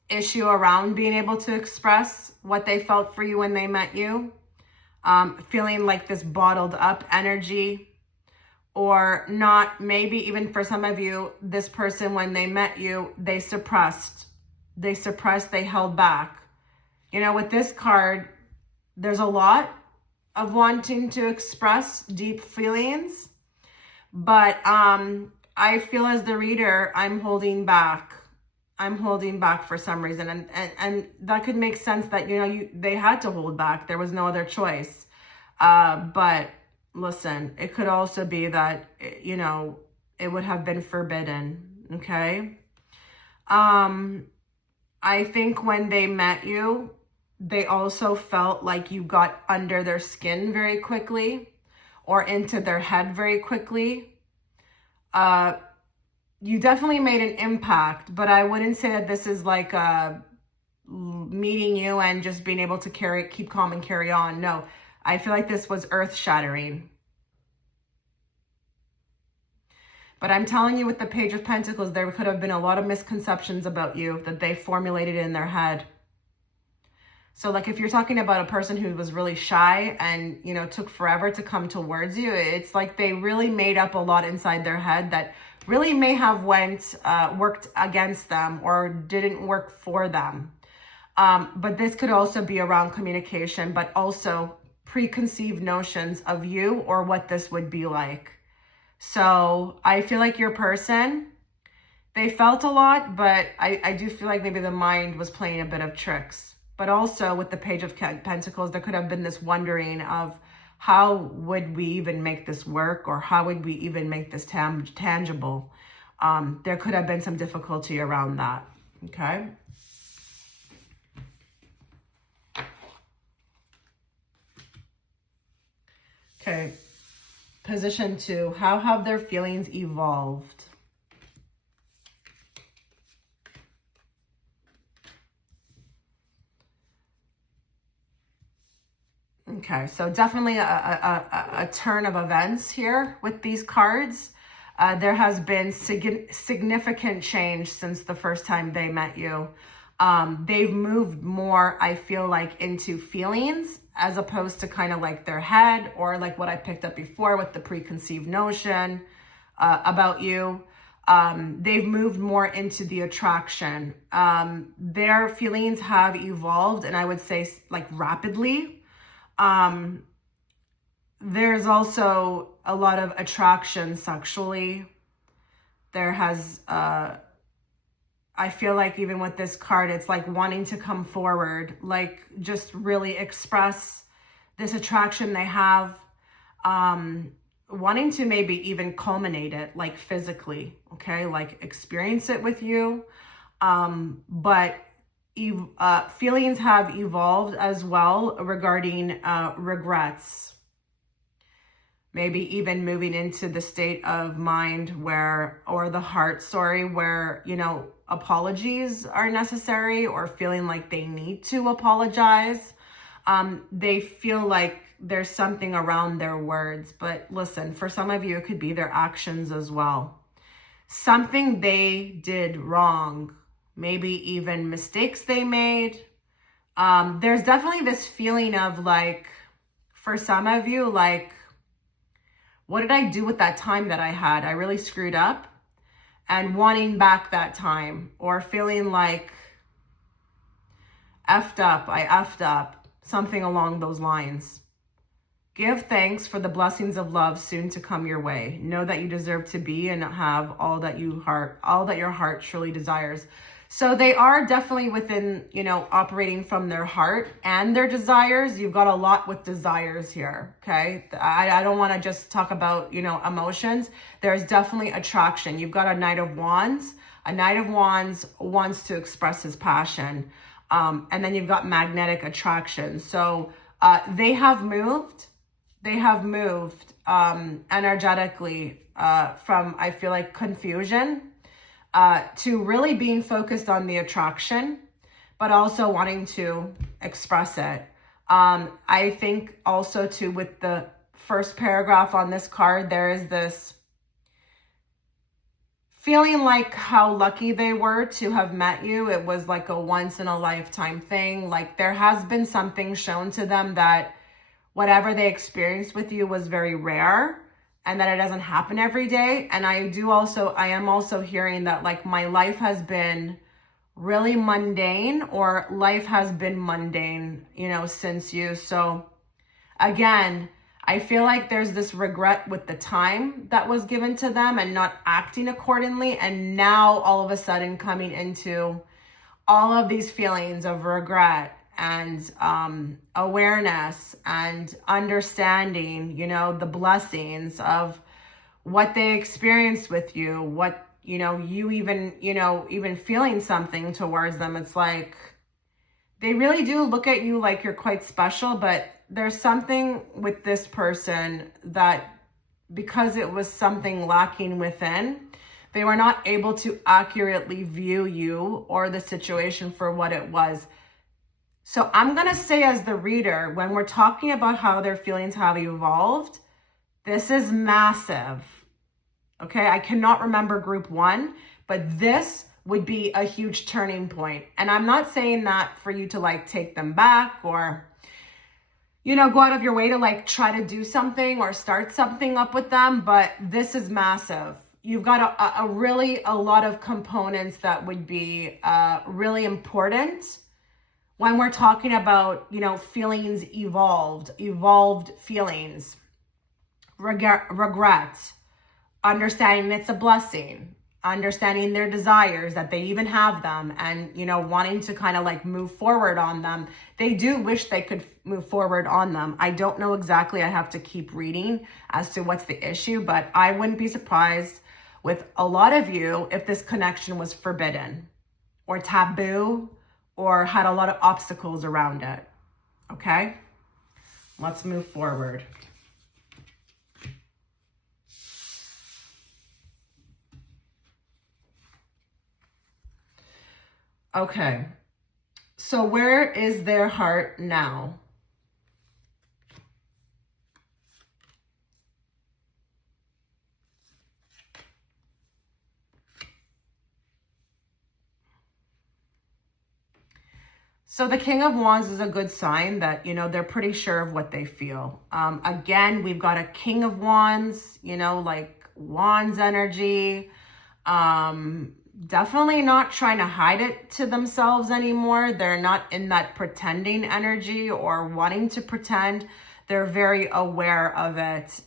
issue around being able to express what they felt for you when they met you. Feeling like this bottled up energy, or not, maybe even for some of you, this person, when they met you, they suppressed, they held back. You know, with this card, there's a lot of wanting to express deep feelings, but I feel as the reader, I'm holding back for some reason, and that could make sense that, you know, they had to hold back. There was no other choice. But listen, it could also be that, you know, it would have been forbidden. Okay. I think when they met you, they also felt like you got under their skin very quickly or into their head very quickly. You definitely made an impact, but I wouldn't say that this is like meeting you and just being able to keep calm and carry on. No, I feel like this was earth shattering. But I'm telling you, with the Page of Pentacles, there could have been a lot of misconceptions about you that they formulated in their head. So like if you're talking about a person who was really shy and, you know, took forever to come towards you, it's like they really made up a lot inside their head that really may have worked against them or didn't work for them. But this could also be around communication, but also preconceived notions of you or what this would be like. So I feel like your person, they felt a lot, but I do feel like maybe the mind was playing a bit of tricks. But also with the Page of Pentacles, there could have been this wondering of how would we even make this work, or how would we even make this tangible? There could have been some difficulty around that. Okay. Okay. Position 2, how have their feelings evolved? Okay, so definitely a turn of events here with these cards. There has been significant change since the first time they met you. They've moved more, I feel like, into feelings as opposed to kind of like their head, or like what I picked up before with the preconceived notion about you. They've moved more into the attraction. Their feelings have evolved, and I would say like rapidly. There's also a lot of attraction sexually. There has, I feel like even with this card, it's like wanting to come forward, like just really express this attraction they have, wanting to maybe even culminate it, like physically, okay, like experience it with you. But feelings have evolved as well regarding regrets. Maybe even moving into the state of mind where, or the heart, sorry, where, you know, apologies are necessary, or feeling like they need to apologize. They feel like there's something around their words, but listen, for some of you, it could be their actions as well. Something they did wrong, maybe even mistakes they made. There's definitely this feeling of like, for some of you, like, what did I do with that time that I had? I really screwed up, and wanting back that time, or feeling like I effed up, something along those lines. Give thanks for the blessings of love soon to come your way. Know that you deserve to be and have all that your heart truly desires. So they are definitely within, you know, operating from their heart and their desires. You've got a lot with desires here, okay? I don't want to just talk about, you know, emotions. There's definitely attraction. You've got a Knight of Wands. A Knight of Wands wants to express his passion. And then you've got magnetic attraction. So they have moved. They have moved energetically from, I feel like, confusion to really being focused on the attraction, but also wanting to express it. I think also too, with the first paragraph on this card, there is this feeling like how lucky they were to have met you. It was like a once in a lifetime thing. Like there has been something shown to them that whatever they experienced with you was very rare, and that it doesn't happen every day. And I am also hearing that like my life has been really mundane, or life has been mundane, you know, since you. So again, I feel like there's this regret with the time that was given to them and not acting accordingly. And now all of a sudden coming into all of these feelings of regret and awareness and understanding, you know, the blessings of what they experienced with you, what, you know, you even, you know, even feeling something towards them. It's like they really do look at you like you're quite special, but there's something with this person that because it was something lacking within, they were not able to accurately view you or the situation for what it was. So I'm going to say, as the reader, when we're talking about how their feelings have evolved, this is massive. Okay, I cannot remember group one, but this would be a huge turning point. And I'm not saying that for you to like take them back or, you know, go out of your way to like try to do something or start something up with them, but this is massive. You've got a lot of components that would be really important when we're talking about, you know, feelings evolved feelings, regret, understanding it's a blessing, understanding their desires, that they even have them, and, you know, wanting to kind of like move forward on them. They do wish they could move forward on them. I don't know exactly. I have to keep reading as to what's the issue, but I wouldn't be surprised with a lot of you if this connection was forbidden or taboo or had a lot of obstacles around it. Okay, let's move forward. Okay, so where is their heart now? So the King of Wands is a good sign that, you know, they're pretty sure of what they feel. Again, we've got a King of Wands, you know, like Wands energy. Definitely not trying to hide it to themselves anymore. They're not in that pretending energy or wanting to pretend. They're very aware of it.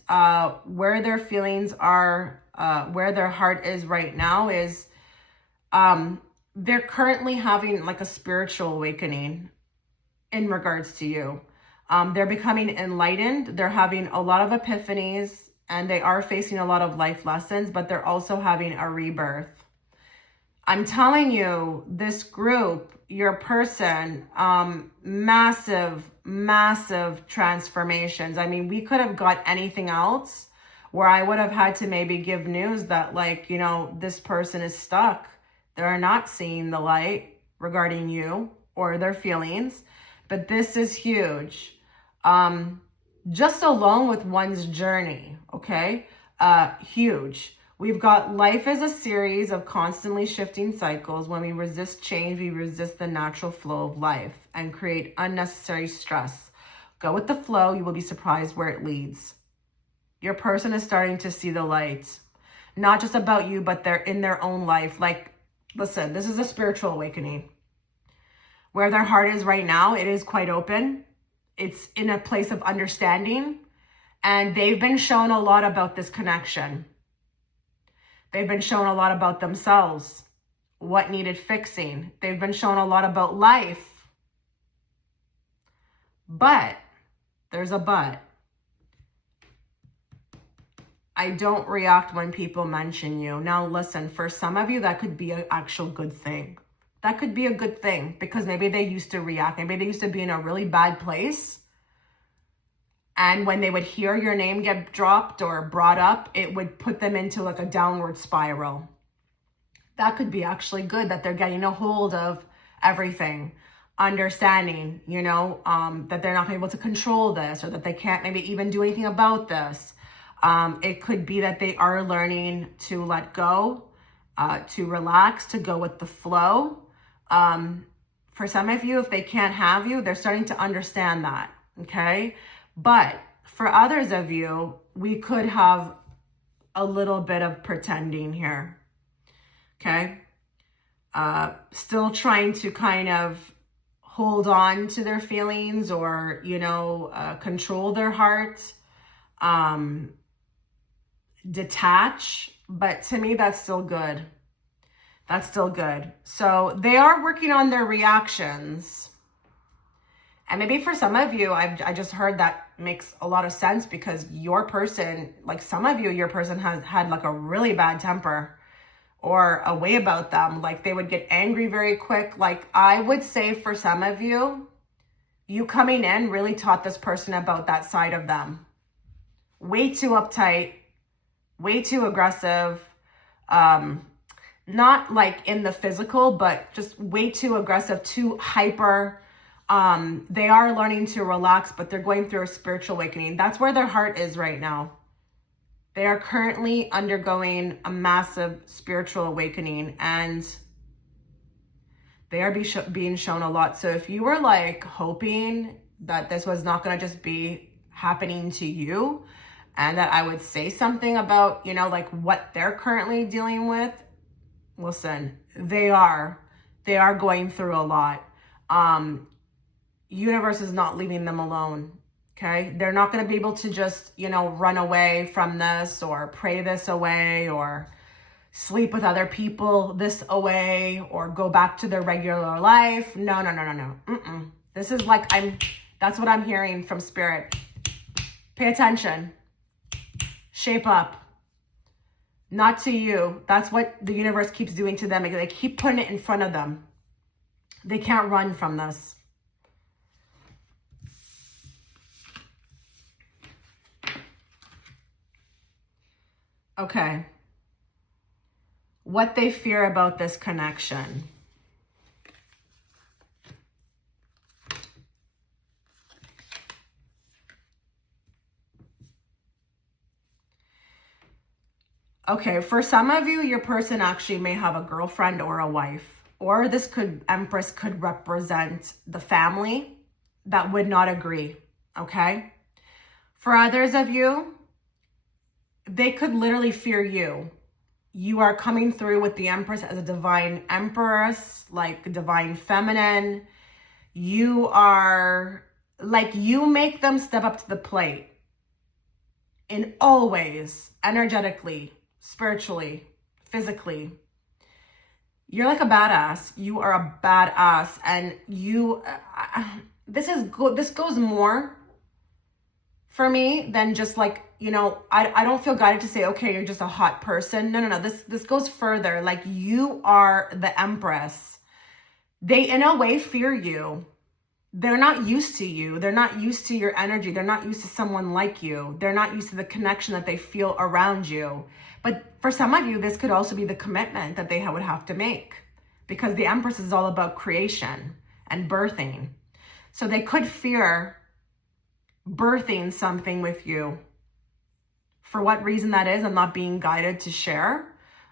Where their feelings are, where their heart is right now is, they're currently having like a spiritual awakening in regards to you. They're becoming enlightened. They're having a lot of epiphanies and they are facing a lot of life lessons, but they're also having a rebirth. I'm telling you, this group, your person, massive transformations. I mean, we could have got anything else where I would have had to maybe give news that, like, you know, this person is stuck. They're not seeing the light regarding you or their feelings, but this is huge. Just alone with one's journey, okay? Huge. We've got life as a series of constantly shifting cycles. When we resist change, we resist the natural flow of life and create unnecessary stress. Go with the flow. You will be surprised where it leads. Your person is starting to see the light, not just about you, but they're in their own life. Like, listen, this is a spiritual awakening. Where their heart is right now, it is quite open. It's in a place of understanding. And they've been shown a lot about this connection. They've been shown a lot about themselves, what needed fixing. They've been shown a lot about life. But, there's a but. I don't react when people mention you. Now listen, for some of you, that could be an actual good thing. That could be a good thing because maybe they used to react. Maybe they used to be in a really bad place. And when they would hear your name get dropped or brought up, it would put them into like a downward spiral. That could be actually good that they're getting a hold of everything, understanding, you know, that they're not able to control this or that they can't maybe even do anything about this. It could be that they are learning to let go, to relax, to go with the flow. For some of you, if they can't have you, they're starting to understand that, okay? But for others of you, we could have a little bit of pretending here, okay? Still trying to kind of hold on to their feelings or, you know, control their heart, detach. But to me, that's still good. That's still good. So they are working on their reactions. And maybe for some of you, I just heard that makes a lot of sense, because your person, like some of you, your person has had like a really bad temper or a way about them. Like they would get angry very quick. Like I would say for some of you, you coming in really taught this person about that side of them. Way too uptight, way too aggressive. Not like in the physical, but just way too aggressive, too hyper. They are learning to relax, but they're going through a spiritual awakening. That's where their heart is right now. They are currently undergoing a massive spiritual awakening, and they are being shown a lot. So if you were like hoping that this was not going to just be happening to you, and that I would say something about, like what they're currently dealing with, listen, they are going through a lot. Universe is not leaving them alone. Okay. They're not going to be able to just, run away from this, or pray this away, or sleep with other people this away, or go back to their regular life. No. This is like, that's what I'm hearing from spirit. Pay attention. Shape up. Not to you. That's what the universe keeps doing to them. They keep putting it in front of them. They can't run from this. Okay. What they fear about this connection. Okay, for some of you, your person actually may have a girlfriend or a wife, or this Empress could represent the family that would not agree, okay? For others of you, they could literally fear you. You are coming through with the Empress as a divine Empress, like divine feminine. You are, like, you make them step up to the plate in all ways, energetically, spiritually, physically. You're like a badass. You are a badass. And this goes more for me than just like, I don't feel guided to say, okay, you're just a hot person. No. This goes further. Like, you are the Empress. They, in a way, fear you. They're not used to you. They're not used to your energy. They're not used to someone like you. They're not used to the connection that they feel around you. But for some of you, this could also be the commitment that they would have to make, because the Empress is all about creation and birthing. So they could fear birthing something with you. For what reason that is, I'm not being guided to share,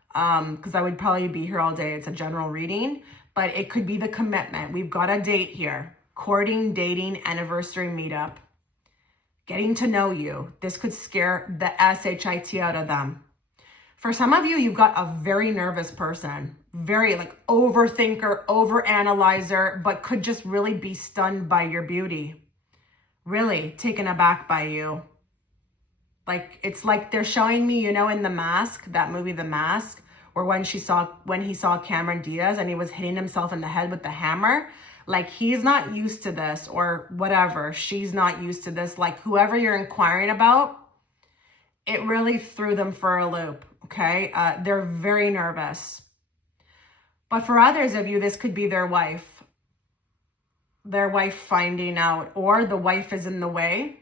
because I would probably be here all day. It's a general reading, but it could be the commitment. We've got a date here. Courting, dating, anniversary meetup, getting to know you. This could scare the SHIT out of them. For some of you, you've got a very nervous person, very like overthinker, overanalyzer, but could just really be stunned by your beauty. Really taken aback by you. Like, it's like they're showing me, in The Mask, that movie, The Mask, where when he saw Cameron Diaz and he was hitting himself in the head with the hammer. Like, he's not used to this, or whatever. She's not used to this. Like, whoever you're inquiring about, it really threw them for a loop, okay? They're very nervous. But for others of you, this could be their wife. Their wife finding out, or the wife is in the way.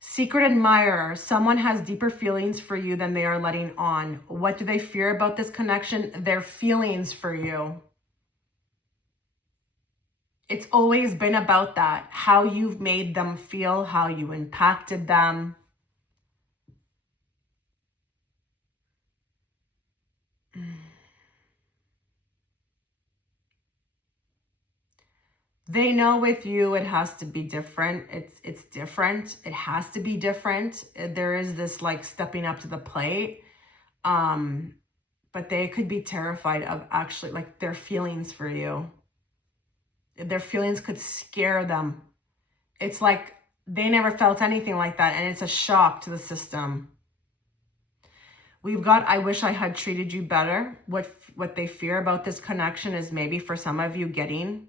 Secret admirer. Someone has deeper feelings for you than they are letting on. What do they fear about this connection? Their feelings for you. It's always been about that, how you've made them feel, how you impacted them. They know with you it has to be different. It's different. It has to be different. There is this like stepping up to the plate. But they could be terrified of actually like their feelings for you. Their feelings could scare them. It's like they never felt anything like that, and it's a shock to the system. We've got, I wish I had treated you better. What they fear about this connection is maybe for some of you getting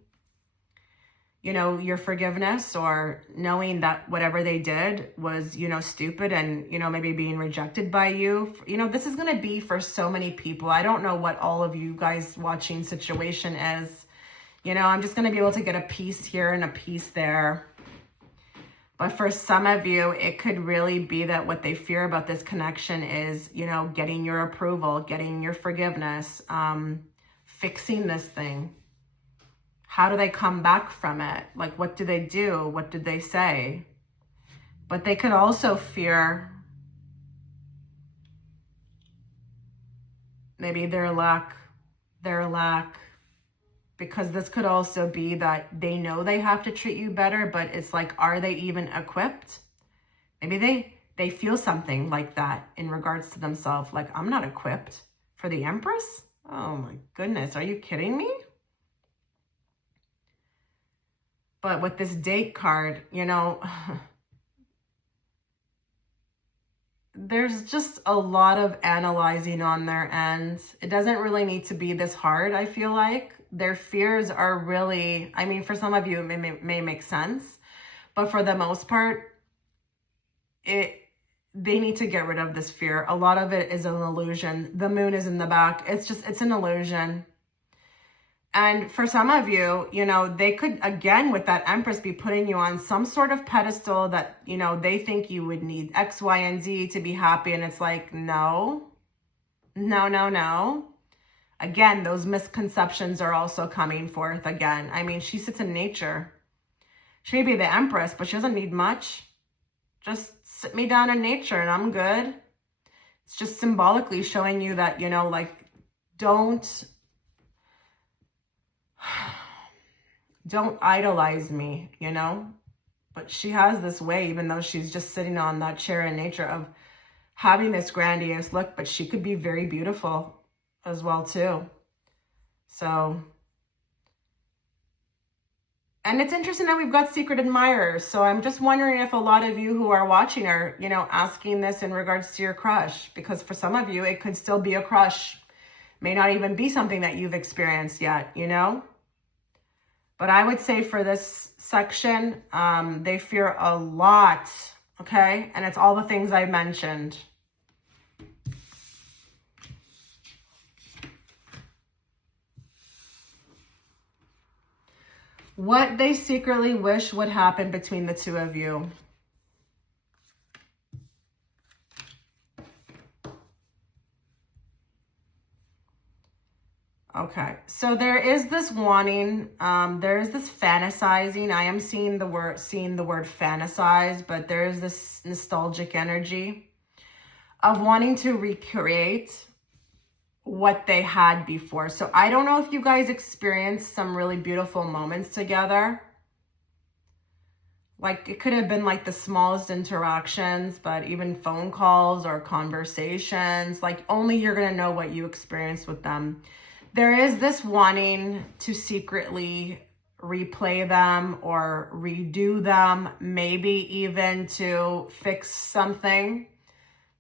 your forgiveness, or knowing that whatever they did was, stupid, and, maybe being rejected by you. This is going to be for so many people. I don't know what all of you guys watching situation is. I'm just going to be able to get a piece here and a piece there. But for some of you, it could really be that what they fear about this connection is, getting your approval, getting your forgiveness, fixing this thing. How do they come back from it? Like, what do they do? What did they say? But they could also fear maybe their lack, because this could also be that they know they have to treat you better, but it's like, are they even equipped? Maybe they feel something like that in regards to themselves. Like, I'm not equipped for the Empress. Oh my goodness. Are you kidding me? But with this date card, there's just a lot of analyzing on their end. It doesn't really need to be this hard, I feel like. Their fears are really, for some of you, it may make sense. But for the most part, they need to get rid of this fear. A lot of it is an illusion. The moon is in the back. It's an illusion. And for some of you, they could, again, with that Empress, be putting you on some sort of pedestal that, they think you would need X, Y, and Z to be happy. And it's like, no. Again, those misconceptions are also coming forth again. She sits in nature. She may be the Empress, but she doesn't need much. Just sit me down in nature and I'm good. It's just symbolically showing you that, don't idolize me, But she has this way, even though she's just sitting on that chair in nature, of having this grandiose look, but she could be very beautiful as well too. So, and it's interesting that we've got secret admirers. So I'm just wondering if a lot of you who are watching are, asking this in regards to your crush, because for some of you, it could still be a crush. May not even be something that you've experienced yet, But I would say for this section, they fear a lot, okay? And it's all the things I mentioned. What they secretly wish would happen between the two of you. Okay, so there is this wanting, there is this fantasizing. I am seeing the word fantasize, but there is this nostalgic energy of wanting to recreate what they had before. So I don't know if you guys experienced some really beautiful moments together. Like, it could have been like the smallest interactions, but even phone calls or conversations, like only you're going to know what you experienced with them. There is this wanting to secretly replay them or redo them, maybe even to fix something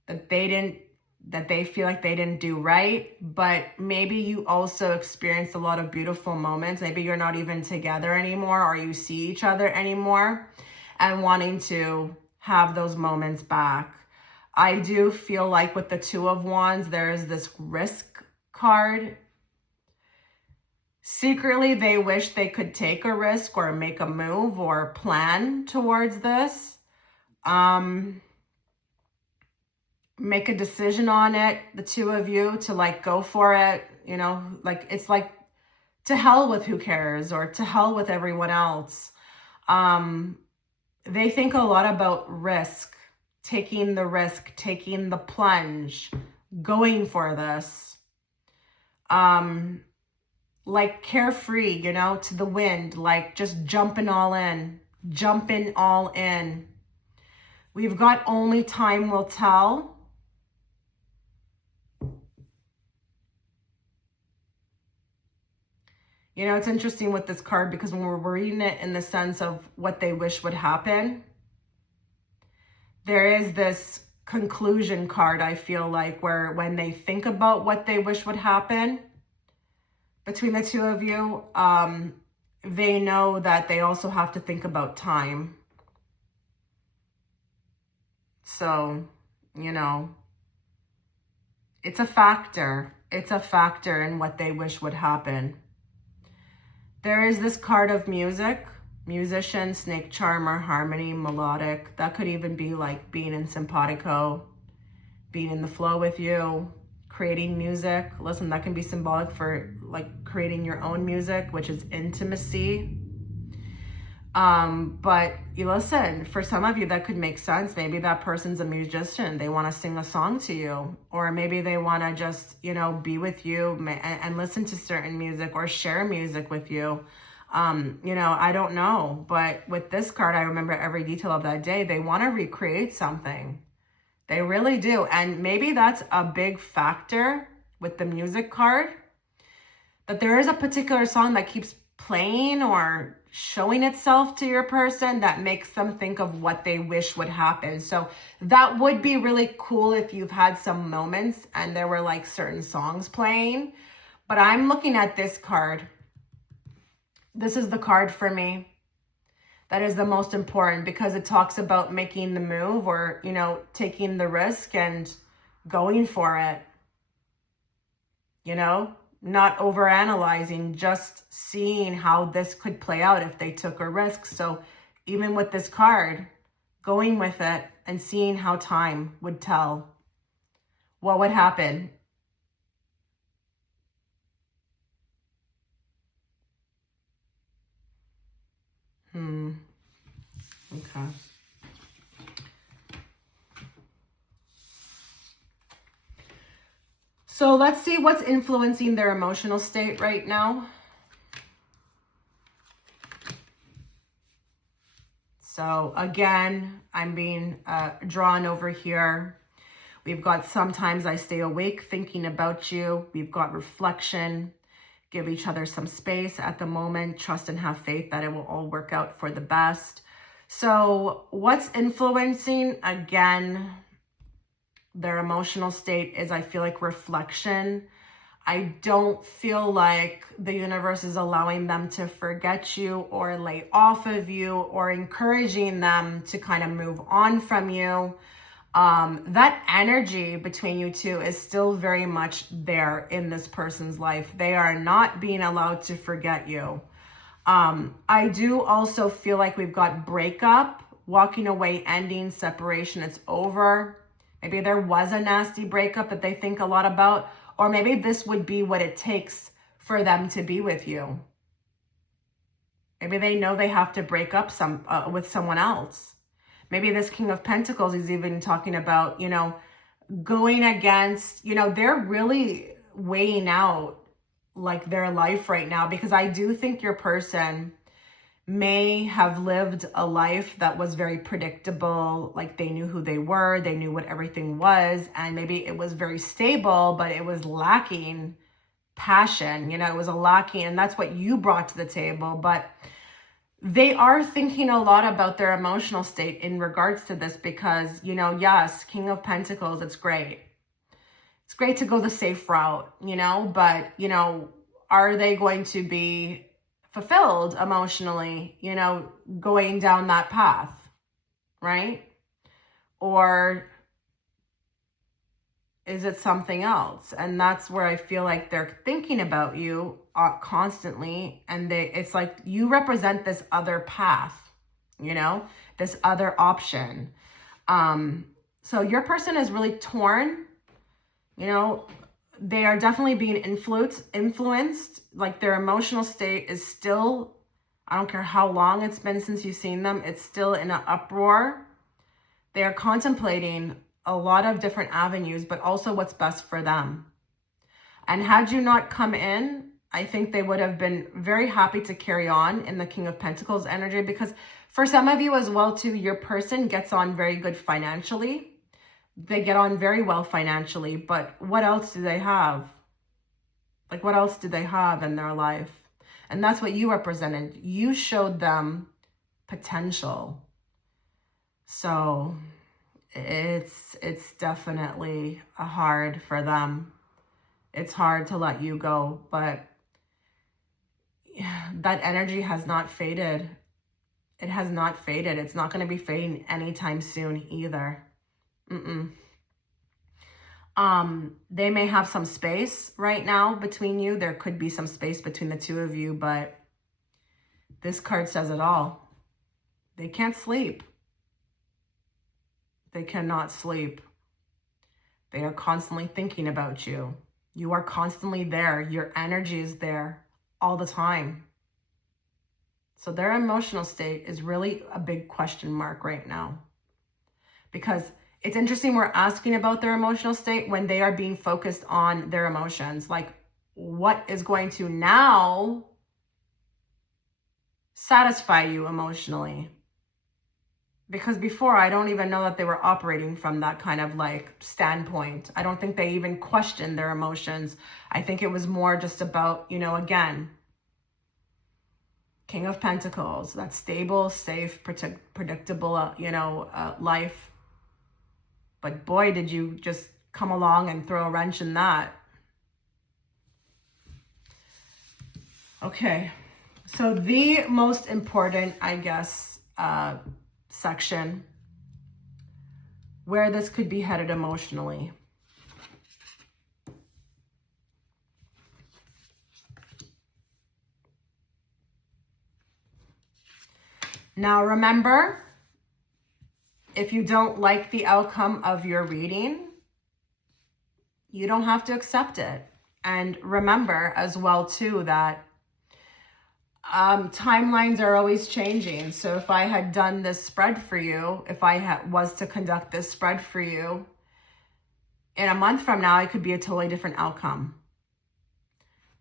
that they feel like they didn't do right. But maybe you also experienced a lot of beautiful moments. Maybe you're not even together anymore, or you see each other anymore, and wanting to have those moments back. I do feel like with the Two of Wands, there is this risk card. Secretly, they wish they could take a risk or make a move or plan towards this. Make a decision on it, the two of you, to like go for it. Like, it's like, to hell with who cares, or to hell with everyone else. They think a lot about risk, taking the risk, taking the plunge, going for this. Like carefree, to the wind, like just jumping all in. We've got only time will tell. It's interesting with this card, because when we're reading it in the sense of what they wish would happen, there is this conclusion card, I feel like, where when they think about what they wish would happen between the two of you, they know that they also have to think about time. So, you know, it's a factor. It's a factor in what they wish would happen. There is this card of music, musician, snake charmer, harmony, melodic. That could even be like being in simpatico, being in the flow with you, creating music. Listen, that can be symbolic for like creating your own music, which is intimacy. But you listen, for some of you that could make sense. Maybe that person's a musician. They want to sing a song to you, or maybe they want to just, you know, be with you and listen to certain music or share music with you. You know, I don't know, but with this card, I remember every detail of that day. They want to recreate something. They really do. And maybe that's a big factor with the music card, that there is a particular song that keeps playing or showing itself to your person that makes them think of what they wish would happen. So that would be really cool if you've had some moments and there were like certain songs playing. But I'm looking at this card. This is the card for me that is the most important, because it talks about making the move, or, you know, taking the risk and going for it. You know, not overanalyzing, just seeing how this could play out if they took a risk. So even with this card, going with it and seeing how time would tell what would happen. Okay. So let's see what's influencing their emotional state right now. So again, I'm being drawn over here. We've got sometimes I stay awake thinking about you. We've got reflection, give each other some space at the moment, trust and have faith that it will all work out for the best. So what's influencing, again, their emotional state is, I feel like, reflection. I don't feel like the universe is allowing them to forget you or lay off of you or encouraging them to kind of move on from you. That energy between you two is still very much there in this person's life. They are not being allowed to forget you. I do also feel like we've got breakup, walking away, ending, separation, it's over. Maybe there was a nasty breakup that they think a lot about, or maybe this would be what it takes for them to be with you. Maybe they know they have to break up with someone else. Maybe this King of Pentacles is even talking about, you know, going against, you know, they're really weighing out like their life right now, because I do think your person may have lived a life that was very predictable. Like they knew who they were, they knew what everything was, and maybe it was very stable, but it was lacking passion, you know, it was a lacking, and that's what you brought to the table. But they are thinking a lot about their emotional state in regards to this, because, you know, yes, King of Pentacles, it's great. It's great to go the safe route, you know, but, you know, are they going to be fulfilled emotionally, you know, going down that path, right? Or is it something else? And that's where I feel like they're thinking about you constantly. And it's like you represent this other path, you know, this other option. So your person is really torn, you know. They are definitely being influenced. Like their emotional state is still, I don't care how long it's been since you've seen them, it's still in an uproar. They are contemplating a lot of different avenues, but also what's best for them. And had you not come in, I think they would have been very happy to carry on in the King of Pentacles energy, because for some of you as well too, your person gets on very good financially. They get on very well financially, but what else do they have? Like, what else do they have in their life? And that's what you represented. You showed them potential. So it's definitely hard for them. It's hard to let you go, but that energy has not faded. It has not faded. It's not going to be fading anytime soon either. They may have some space right now between you. There could be some space between the two of you, but this card says it all. They can't sleep. They cannot sleep. They are constantly thinking about you. You are constantly there. Your energy is there all the time. So their emotional state is really a big question mark right now. Because it's interesting, we're asking about their emotional state when they are being focused on their emotions. Like, what is going to now satisfy you emotionally? Because before, I don't even know that they were operating from that kind of like standpoint. I don't think they even questioned their emotions. I think it was more just about, you know, again, King of Pentacles, that stable, safe, predictable, life. But boy, did you just come along and throw a wrench in that. Okay, so the most important, I guess, section where this could be headed emotionally. Now remember, if you don't like the outcome of your reading, you don't have to accept it. And remember as well too that timelines are always changing. So if I had done this spread for you, if I was to conduct this spread for you, in a month from now, it could be a totally different outcome.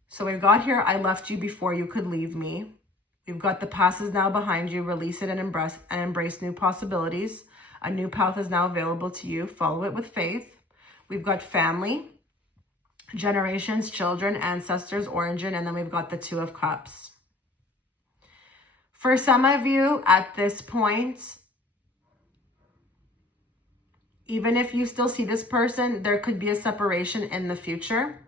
So we've got here, I left you before you could leave me. We've got the past is now behind you. Release it and embrace new possibilities. A new path is now available to you. Follow it with faith. We've got family, generations, children, ancestors, origin, and then we've got the Two of Cups. For some of you at this point, even if you still see this person, there could be a separation in the future.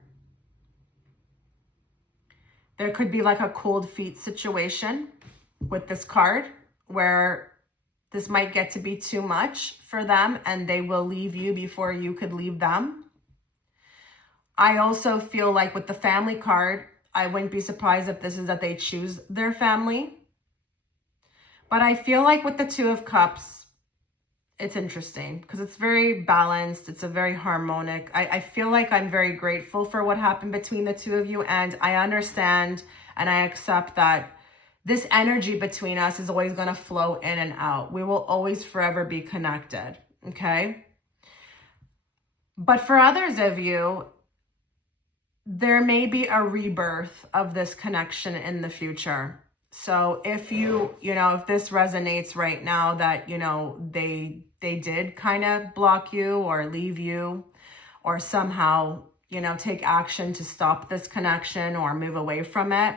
There could be like a cold feet situation with this card where this might get to be too much for them and they will leave you before you could leave them. I also feel like with the family card, I wouldn't be surprised if this is that they choose their family. But I feel like with the Two of Cups, it's interesting because it's very balanced. It's a very harmonic. I feel like I'm very grateful for what happened between the two of you. And I understand and I accept that this energy between us is always going to flow in and out. We will always forever be connected. Okay. But for others of you, there may be a rebirth of this connection in the future. So if if this resonates right now that, they did kind of block you or leave you or somehow, take action to stop this connection or move away from it,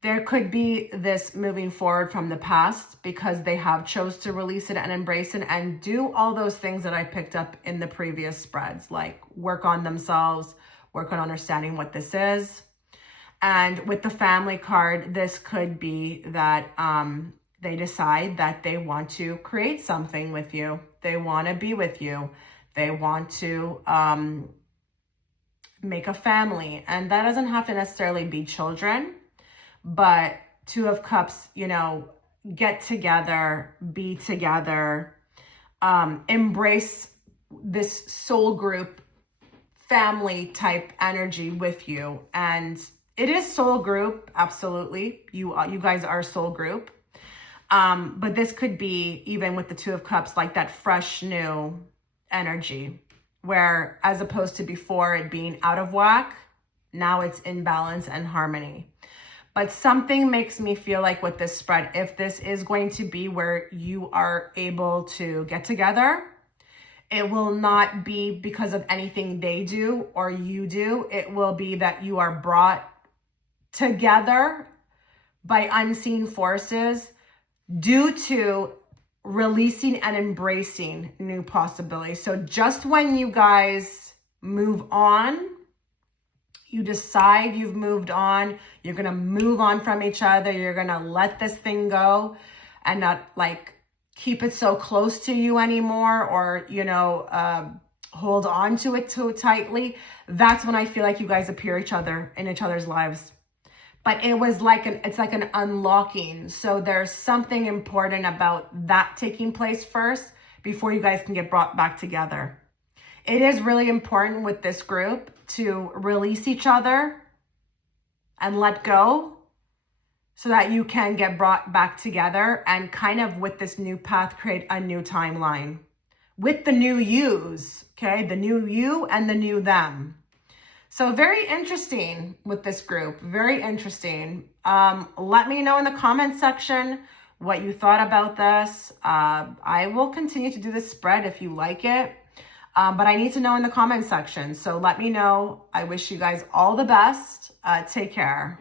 there could be this moving forward from the past because they have chose to release it and embrace it and do all those things that I picked up in the previous spreads, like work on themselves, work on understanding what this is. And with the family card, this could be that they decide that they want to create something with you. They want to be with you. They want to make a family. And that doesn't have to necessarily be children, but Two of Cups, get together, be together, embrace this soul group, family type energy with you. And it is soul group, absolutely. You guys are soul group. But this could be, even with the Two of Cups, like that fresh new energy where as opposed to before it being out of whack, now it's in balance and harmony. But something makes me feel like with this spread, if this is going to be where you are able to get together, it will not be because of anything they do or you do. It will be that you are brought together by unseen forces due to releasing and embracing new possibilities. So just when you guys move on, you decide you've moved on, you're going to move on from each other, you're going to let this thing go and not like keep it so close to you anymore, or, you know, hold on to it too tightly, that's when I feel like you guys appear in each other's lives. But it was like it's like an unlocking. So there's something important about that taking place first before you guys can get brought back together. It is really important with this group to release each other and let go so that you can get brought back together and kind of with this new path, create a new timeline with the new yous, okay? The new you and the new them. So very interesting with this group, very interesting. Let me know in the comment section what you thought about this. I will continue to do this spread if you like it, but I need to know in the comment section. So let me know. I wish you guys all the best. Take care.